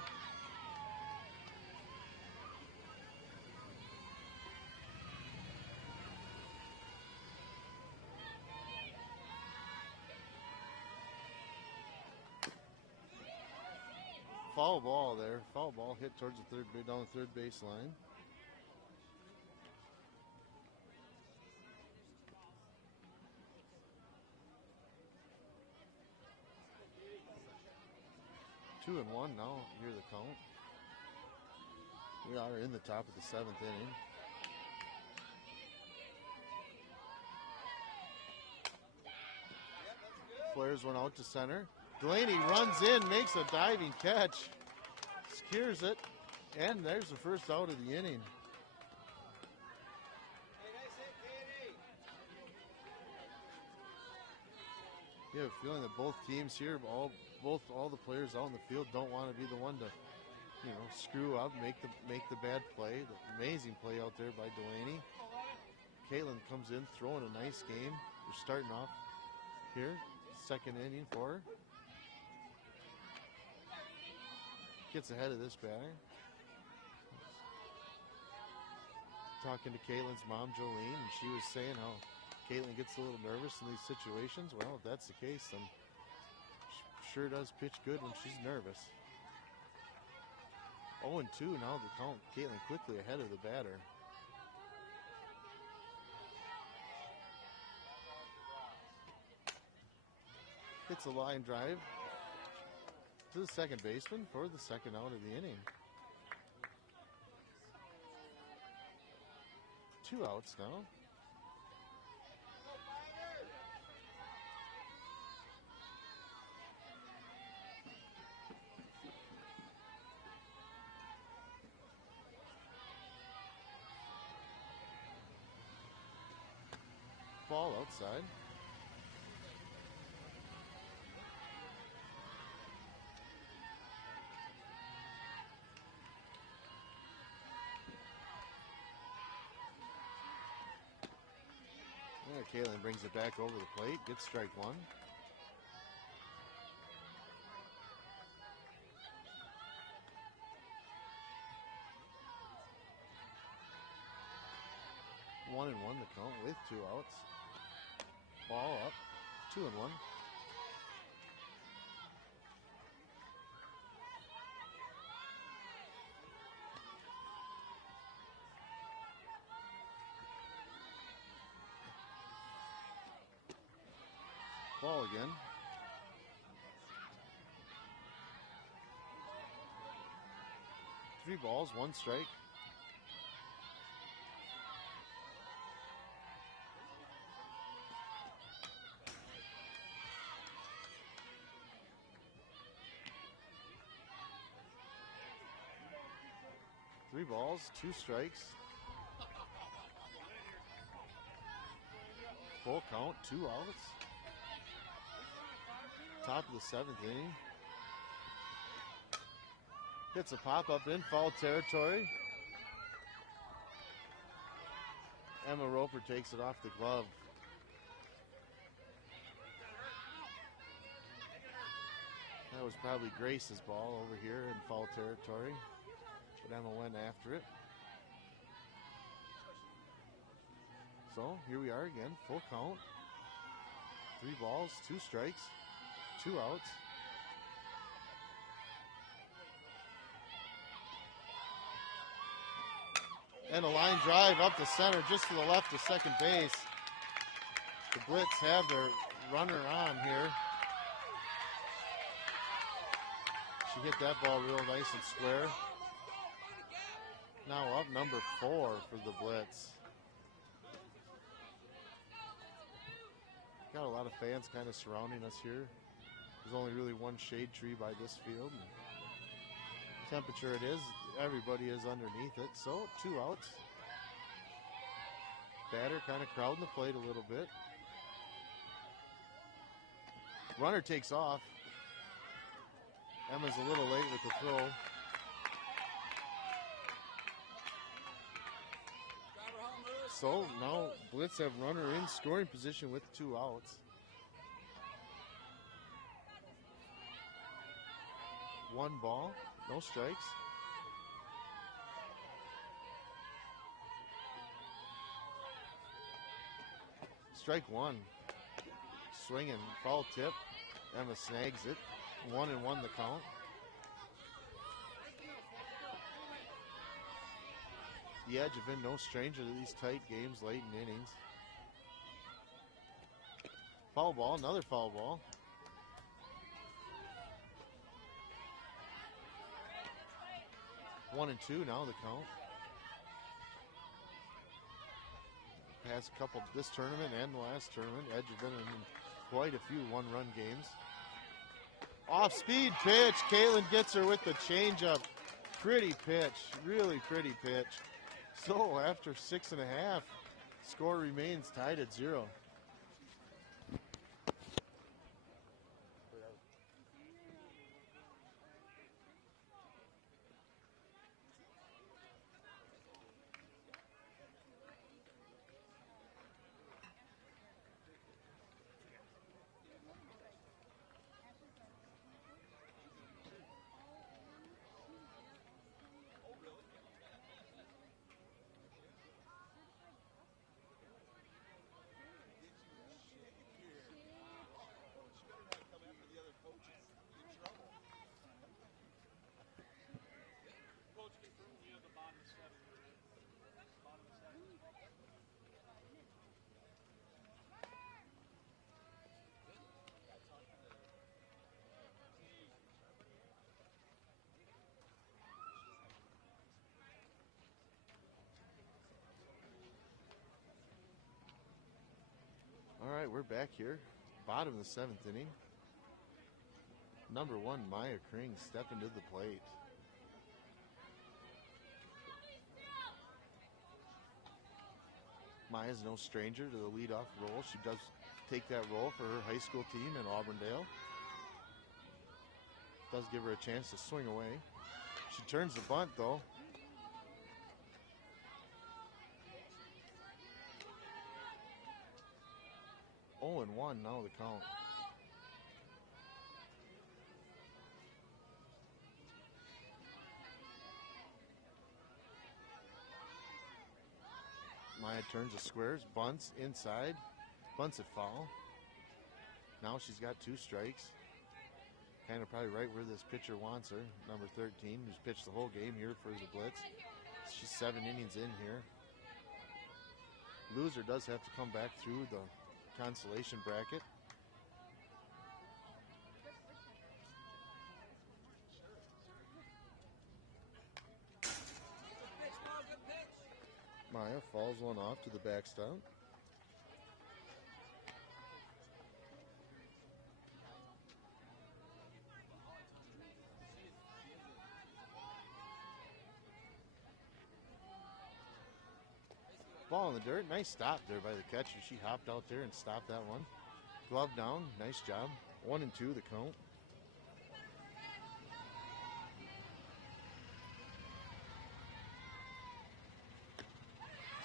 Foul ball there. Foul ball hit towards the down the third baseline. Two and one now. Hear the count. We are in the top of the 7th inning. Flares one out to center. Delaney runs in, makes a diving catch, secures it, and there's the first out of the inning. You have a feeling that both teams here, all the players out in the field don't want to be the one to, screw up, make the bad play. The amazing play out there by Delaney. Caitlin comes in, throwing a nice game. They're starting off here, 2nd inning for her. Gets ahead of this batter. Talking to Caitlin's mom, Jolene, and she was saying how Caitlin gets a little nervous in these situations. Well, if that's the case, then she sure does pitch good when she's nervous. 0-2 now the count. Caitlin quickly ahead of the batter. Hits a line drive to the second baseman for the 2nd out of the inning. 2 outs now. Ball outside. Caitlin brings it back over the plate, gets strike 1. One and one the count with 2 outs. Ball up, 2 and 1. Ball again. Three balls, 1 strike. Three balls, 2 strikes. Full count, 2 outs. Top of the 7th inning. Hits a pop-up in foul territory. Emma Roper takes it off the glove. That was probably Grace's ball over here in foul territory, but Emma went after it. So here we are again, full count. 3 balls, 2 strikes, 2 outs. And a line drive up the center, just to the left of second base. The Blitz have their runner on here. She hit that ball real nice and square. Now up number 4 for the Blitz. Got a lot of fans kind of surrounding us here There's only really one shade tree by this field. And temperature it is. Everybody is underneath it. So 2 outs. Batter kind of crowding the plate a little bit. Runner takes off. Emma's a little late with the throw. So now Blitz have runner in scoring position with 2 outs. 1 ball, no strikes. Strike 1. Swinging, foul tip. Emma snags it. 1-1 the count. The Edge have been no stranger to these tight games late in innings. Foul ball, another foul ball. One and two now the count. Past couple this tournament and the last tournament, Edge have been in quite a few one-run games. Off-speed pitch. Kaylin gets her with the changeup. Pretty pitch, really pretty pitch. So after 6.5, score remains tied at 0. All right, we're back here. Bottom of the 7th inning. Number 1, Maya Kring stepping to the plate. Maya's no stranger to the leadoff role. She does take that role for her high school team in Auburndale. Does give her a chance to swing away. She turns the bunt, though. Oh, and 1 now the count. Maya turns the squares, bunts inside, bunts it foul. Now she's got 2 strikes. Kind of probably right where this pitcher wants her. Number 13, who's pitched the whole game here for the Blitz. She's 7 innings in here. Loser does have to come back through the consolation bracket. Maya falls one off to the backstop. Ball in the dirt. Nice stop there by the catcher. She hopped out there and stopped that one. Glove down. Nice job. 1 and 2 the count.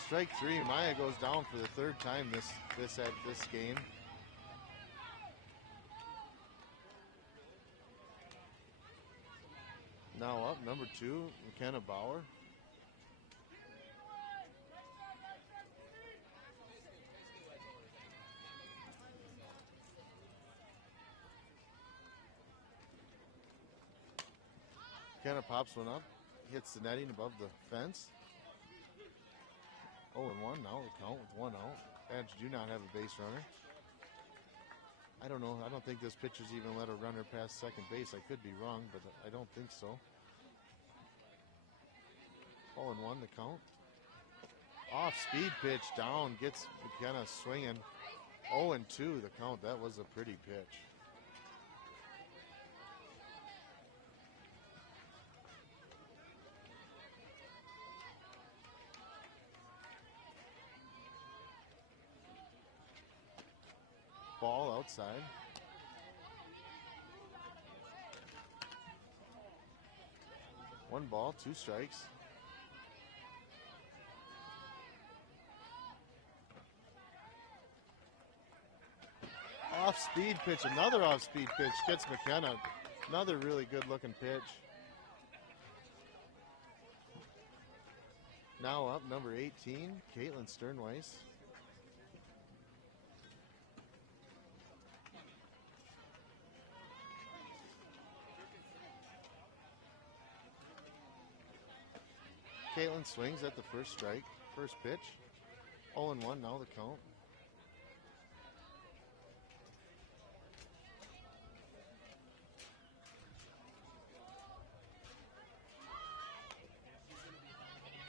Strike 3. Maya goes down for the 3rd time this game. Now up, number 2, McKenna Bauer. McKenna pops one up, hits the netting above the fence. 0-1 now the count with 1 out. Edge do not have a base runner. I don't know. I don't think this pitcher's even let a runner past second base. I could be wrong, but I don't think so. 0-1 the count. Off speed pitch down, gets McKenna swinging. 0-2 the count. That was a pretty pitch. ball outside. One ball, 2 strikes. Off-speed pitch, another off-speed pitch. Gets McKenna. Another really good-looking pitch. Now up, number 18, Caitlin Sternweiss. Caitlin swings at the first strike, first pitch. 0-1 now the count.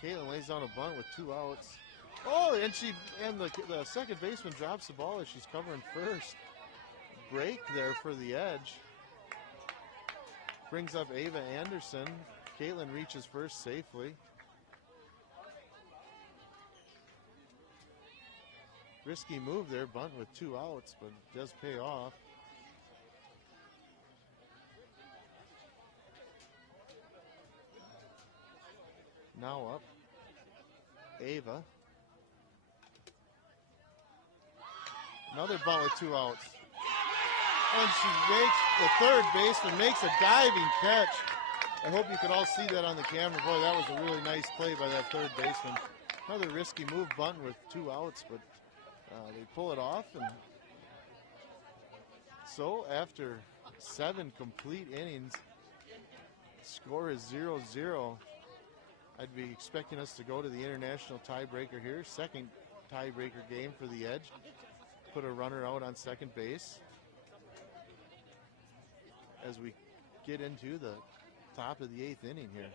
Caitlin lays down a bunt with 2 outs. Oh, and the second baseman drops the ball as she's covering first. Break there for the edge. Brings up Ava Anderson. Caitlin reaches first safely. Risky move there, bunt with 2 outs, but it does pay off. Now up, Ava. Another bunt with 2 outs. And the third baseman makes a diving catch. I hope you could all see that on the camera. Boy, that was a really nice play by that third baseman. Another risky move, bunt with 2 outs, but they pull it off. And so after 7 complete innings, score is 0-0. I'd be expecting us to go to the international tiebreaker here. Second tiebreaker game for the Edge. Put a runner out on second base as we get into the top of the 8th inning here.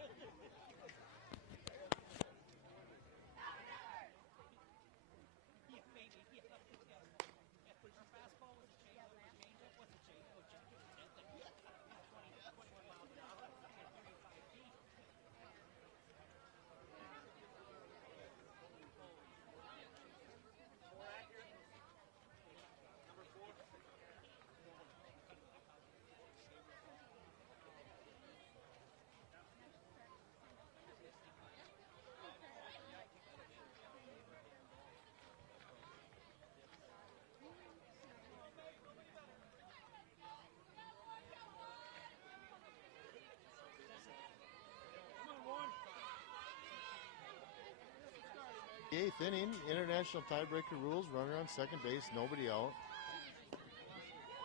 The 8th inning, international tiebreaker rules, runner on second base, nobody out.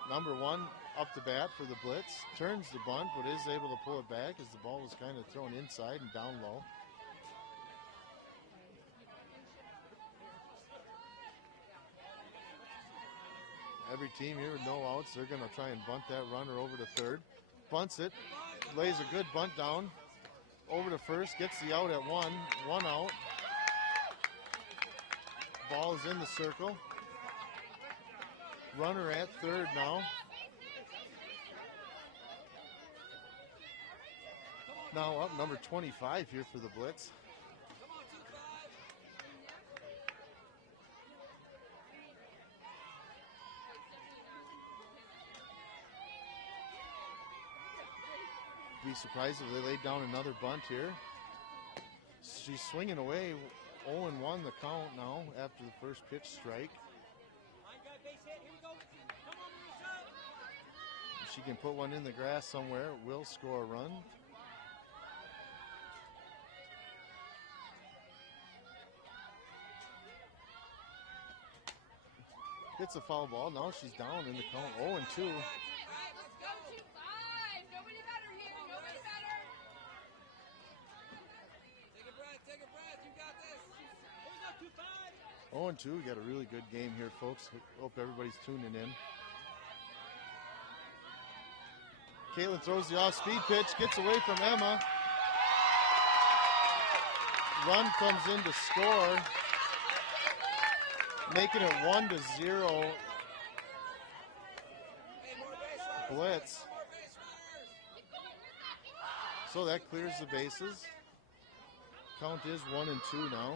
Number 1 up the bat for the blitz, turns the bunt, but is able to pull it back as the ball was kind of thrown inside and down low. Every team here with no outs, they're going to try and bunt that runner over to third. Bunts it, lays a good bunt down, over to first, gets the out at 1 out. Ball is in the circle. Runner at third now. Now up number 25 here for the blitz. Be surprised if they laid down another bunt here. She's swinging away. 0-1 the count now after the first pitch strike. If she can put one in the grass somewhere, will score a run. Hits a foul ball. Now she's down in the count. 0-2. Oh, and 2, we got a really good game here, folks. Hope everybody's tuning in. Caitlin throws the off-speed pitch, gets away from Emma. Run comes in to score, making it 1-0. Blitz. So that clears the bases. Count is 1-2 now.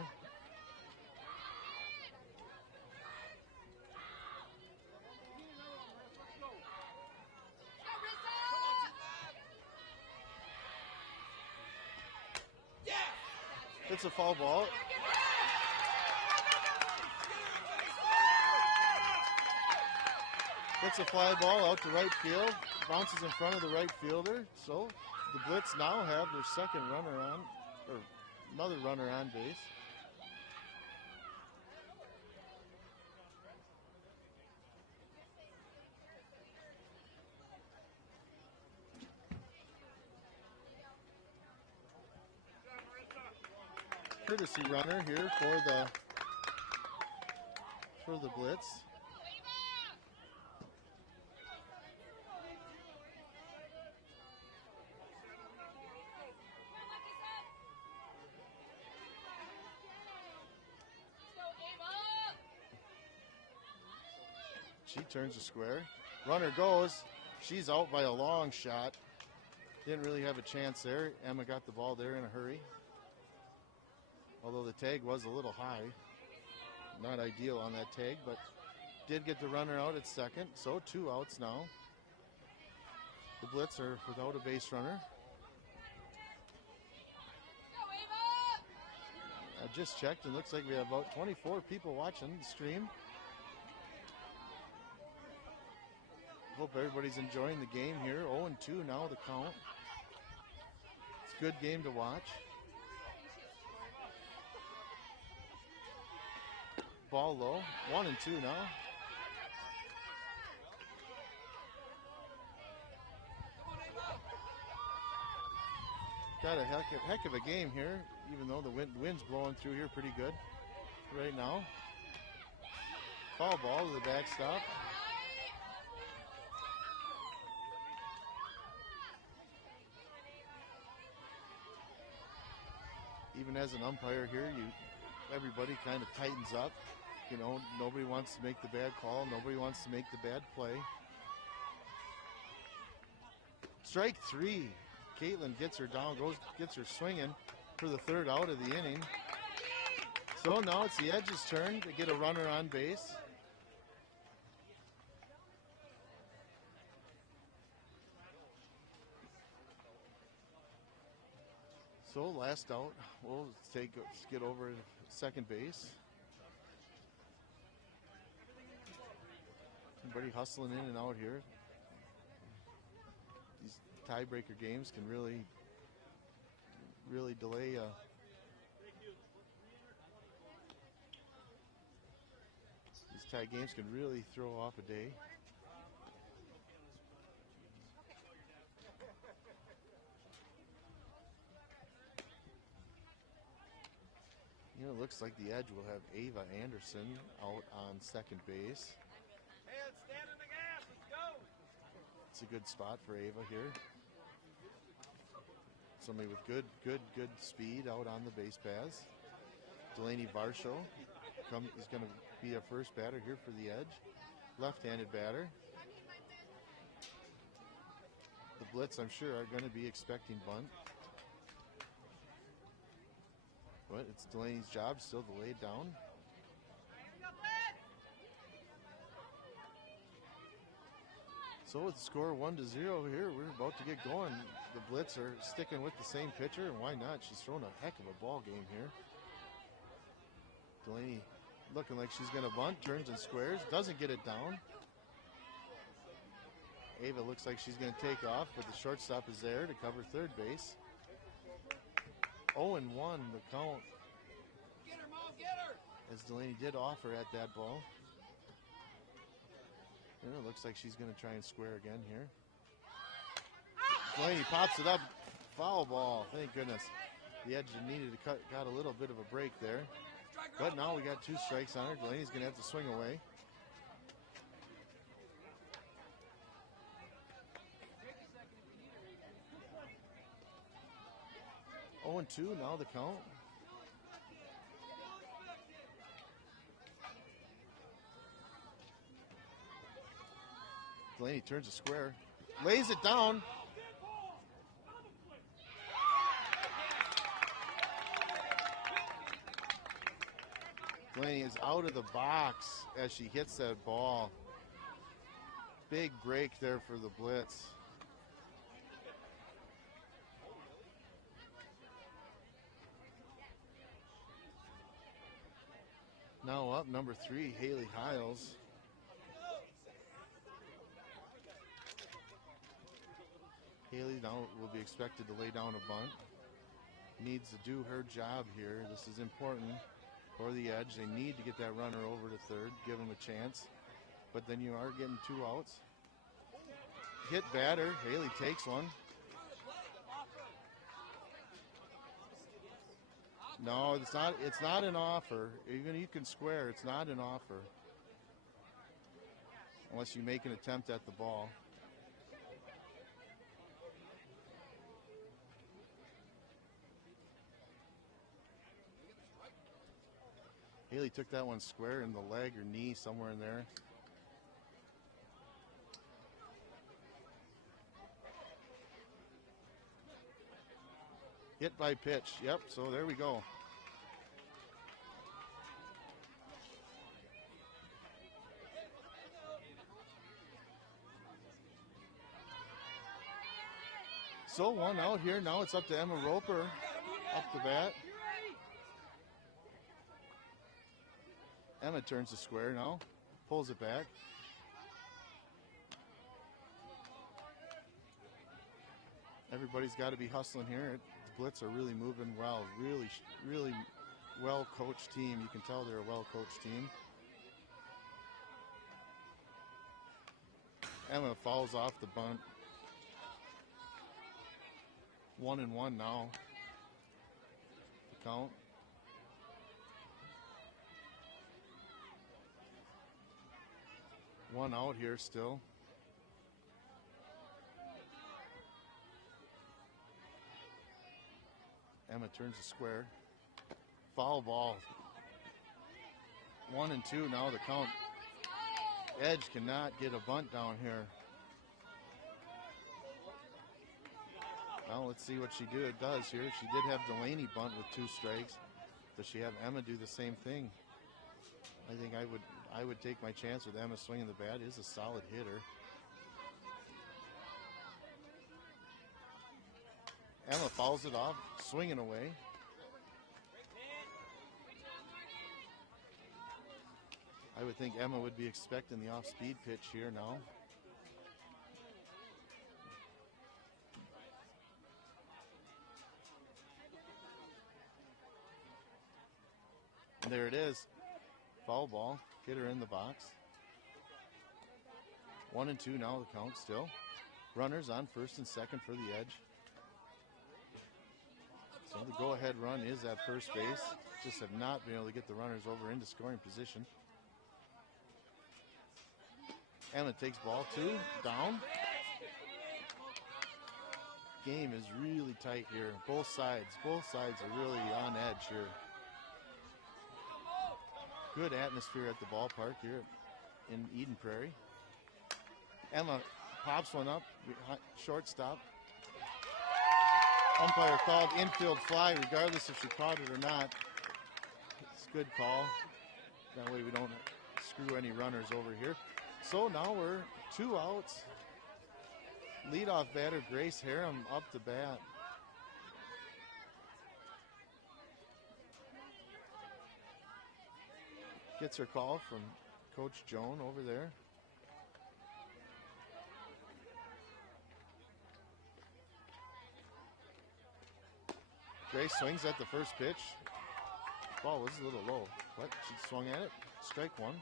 It's a foul ball. It's a fly ball out to right field. Bounces in front of the right fielder. So the Blitz now have their second runner on, or another runner on base. Courtesy runner here for the Blitz. She turns the square. Runner goes. She's out by a long shot. Didn't really have a chance there. Emma got the ball there in a hurry. Although the tag was a little high. Not ideal on that tag, but did get the runner out at second. So 2 outs now. The Blitz are without a base runner. I just checked and looks like we have about 24 people watching the stream. Hope everybody's enjoying the game here. 0-2 now the count. It's a good game to watch. Ball low. 1-2 now. Got a heck of a game here, even though the wind's blowing through here pretty good right now. Foul ball to the backstop. Even as an umpire here, everybody kind of tightens up. You know, nobody wants to make the bad call. Nobody wants to make the bad play. Strike 3. Caitlin gets her down, gets her swinging for the third out of the inning. So now it's the Edge's turn to get a runner on base. So last out, we'll get over to second base. Everybody hustling in and out here. These tiebreaker games can really delay these tie games can really throw off a day. You know, it looks like the Edge will have Ava Anderson out on second base. Hey, let's stand in the gas. Let's go. It's a good spot for Ava here. Somebody with good speed out on the base paths. Delaney Varsho is going to be a first batter here for the Edge. Left-handed batter. The Blitz, I'm sure, are going to be expecting bunt. But it's Delaney's job still to lay it down. So with the score 1-0 here, we're about to get going. The Blitz are sticking with the same pitcher, and why not? She's thrown a heck of a ball game here. Delaney looking like she's going to bunt, turns and squares, doesn't get it down. Ava looks like she's going to take off, but the shortstop is there to cover third base. 0-1 the count. Get her, Mom, get her! As Delaney did offer at that ball. And it looks like she's going to try and square again here. Delaney pops it up. Foul ball. Thank goodness. The Edge needed to got a little bit of a break there. But now we got 2 strikes on her. Delaney's going to have to swing away. Oh, 0-2 now the count. Delaney turns a square, lays it down. Delaney is out of the box as she hits that ball. Big break there for the Blitz. Now up, number 3, Haley Hiles. Haley now will be expected to lay down a bunt. Needs to do her job here. This is important for the Edge. They need to get that runner over to third, give them a chance. But then you are getting 2 outs. Hit batter. Haley takes one. No, it's not an offer. Even you can square, it's not an offer. Unless you make an attempt at the ball. Haley took that one square in the leg or knee, somewhere in there. Hit by pitch. Yep, so there we go. So 1 out here. Now it's up to Emma Roper up the bat. Emma turns the square now. Pulls it back. Everybody's got to be hustling here. The Blitz are really moving well. Really well-coached team. You can tell they're a well-coached team. Emma fouls off the bunt. 1-1 now. The count. One out here still. Emma turns the square. Foul ball. 1-2 now the count. Edge cannot get a bunt down here. Well, let's see what she does here. She did have Delaney bunt with 2 strikes. Does she have Emma do the same thing? I think I would take my chance with Emma swinging the bat. Is a solid hitter. Emma fouls it off, swinging away. I would think Emma would be expecting the off-speed pitch here now. And there it is. Foul ball. Get her in the box. 1-2 now the count still. Runners on first and second for the Edge. So the go-ahead run is at first base. Just have not been able to get the runners over into scoring position. Emma takes ball 2, down. Game is really tight here. Both sides are really on edge here. Good atmosphere at the ballpark here in Eden Prairie. Emma pops one up, shortstop. Umpire called infield fly, regardless if she caught it or not. It's a good call. That way we don't screw any runners over here. So now we're 2 outs. Leadoff batter Grace Harem up the bat. Gets her call from Coach Joan over there. Grace swings at the first pitch. Ball was a little low. What? She swung at it. Strike 1.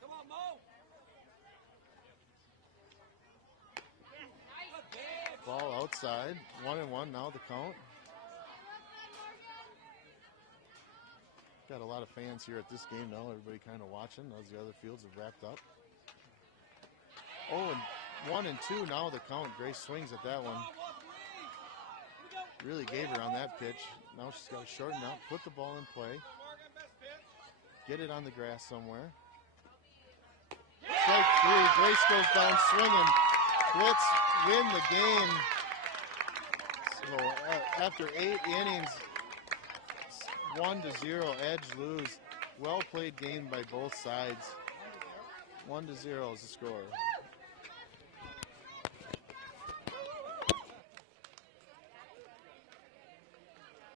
Come on, Mo. Ball outside. 1-1 now the count. Got a lot of fans here at this game now. Everybody kind of watching as the other fields have wrapped up. 1-2 now the count. Grace swings at that one. Really gave her on that pitch. Now she's got to shorten up, put the ball in play. Get it on the grass somewhere. Strike 3. Grace goes down swinging. Blitz win the game. So after 8 innings, 1-0, Edge lose. Well played game by both sides. 1-0 is the score.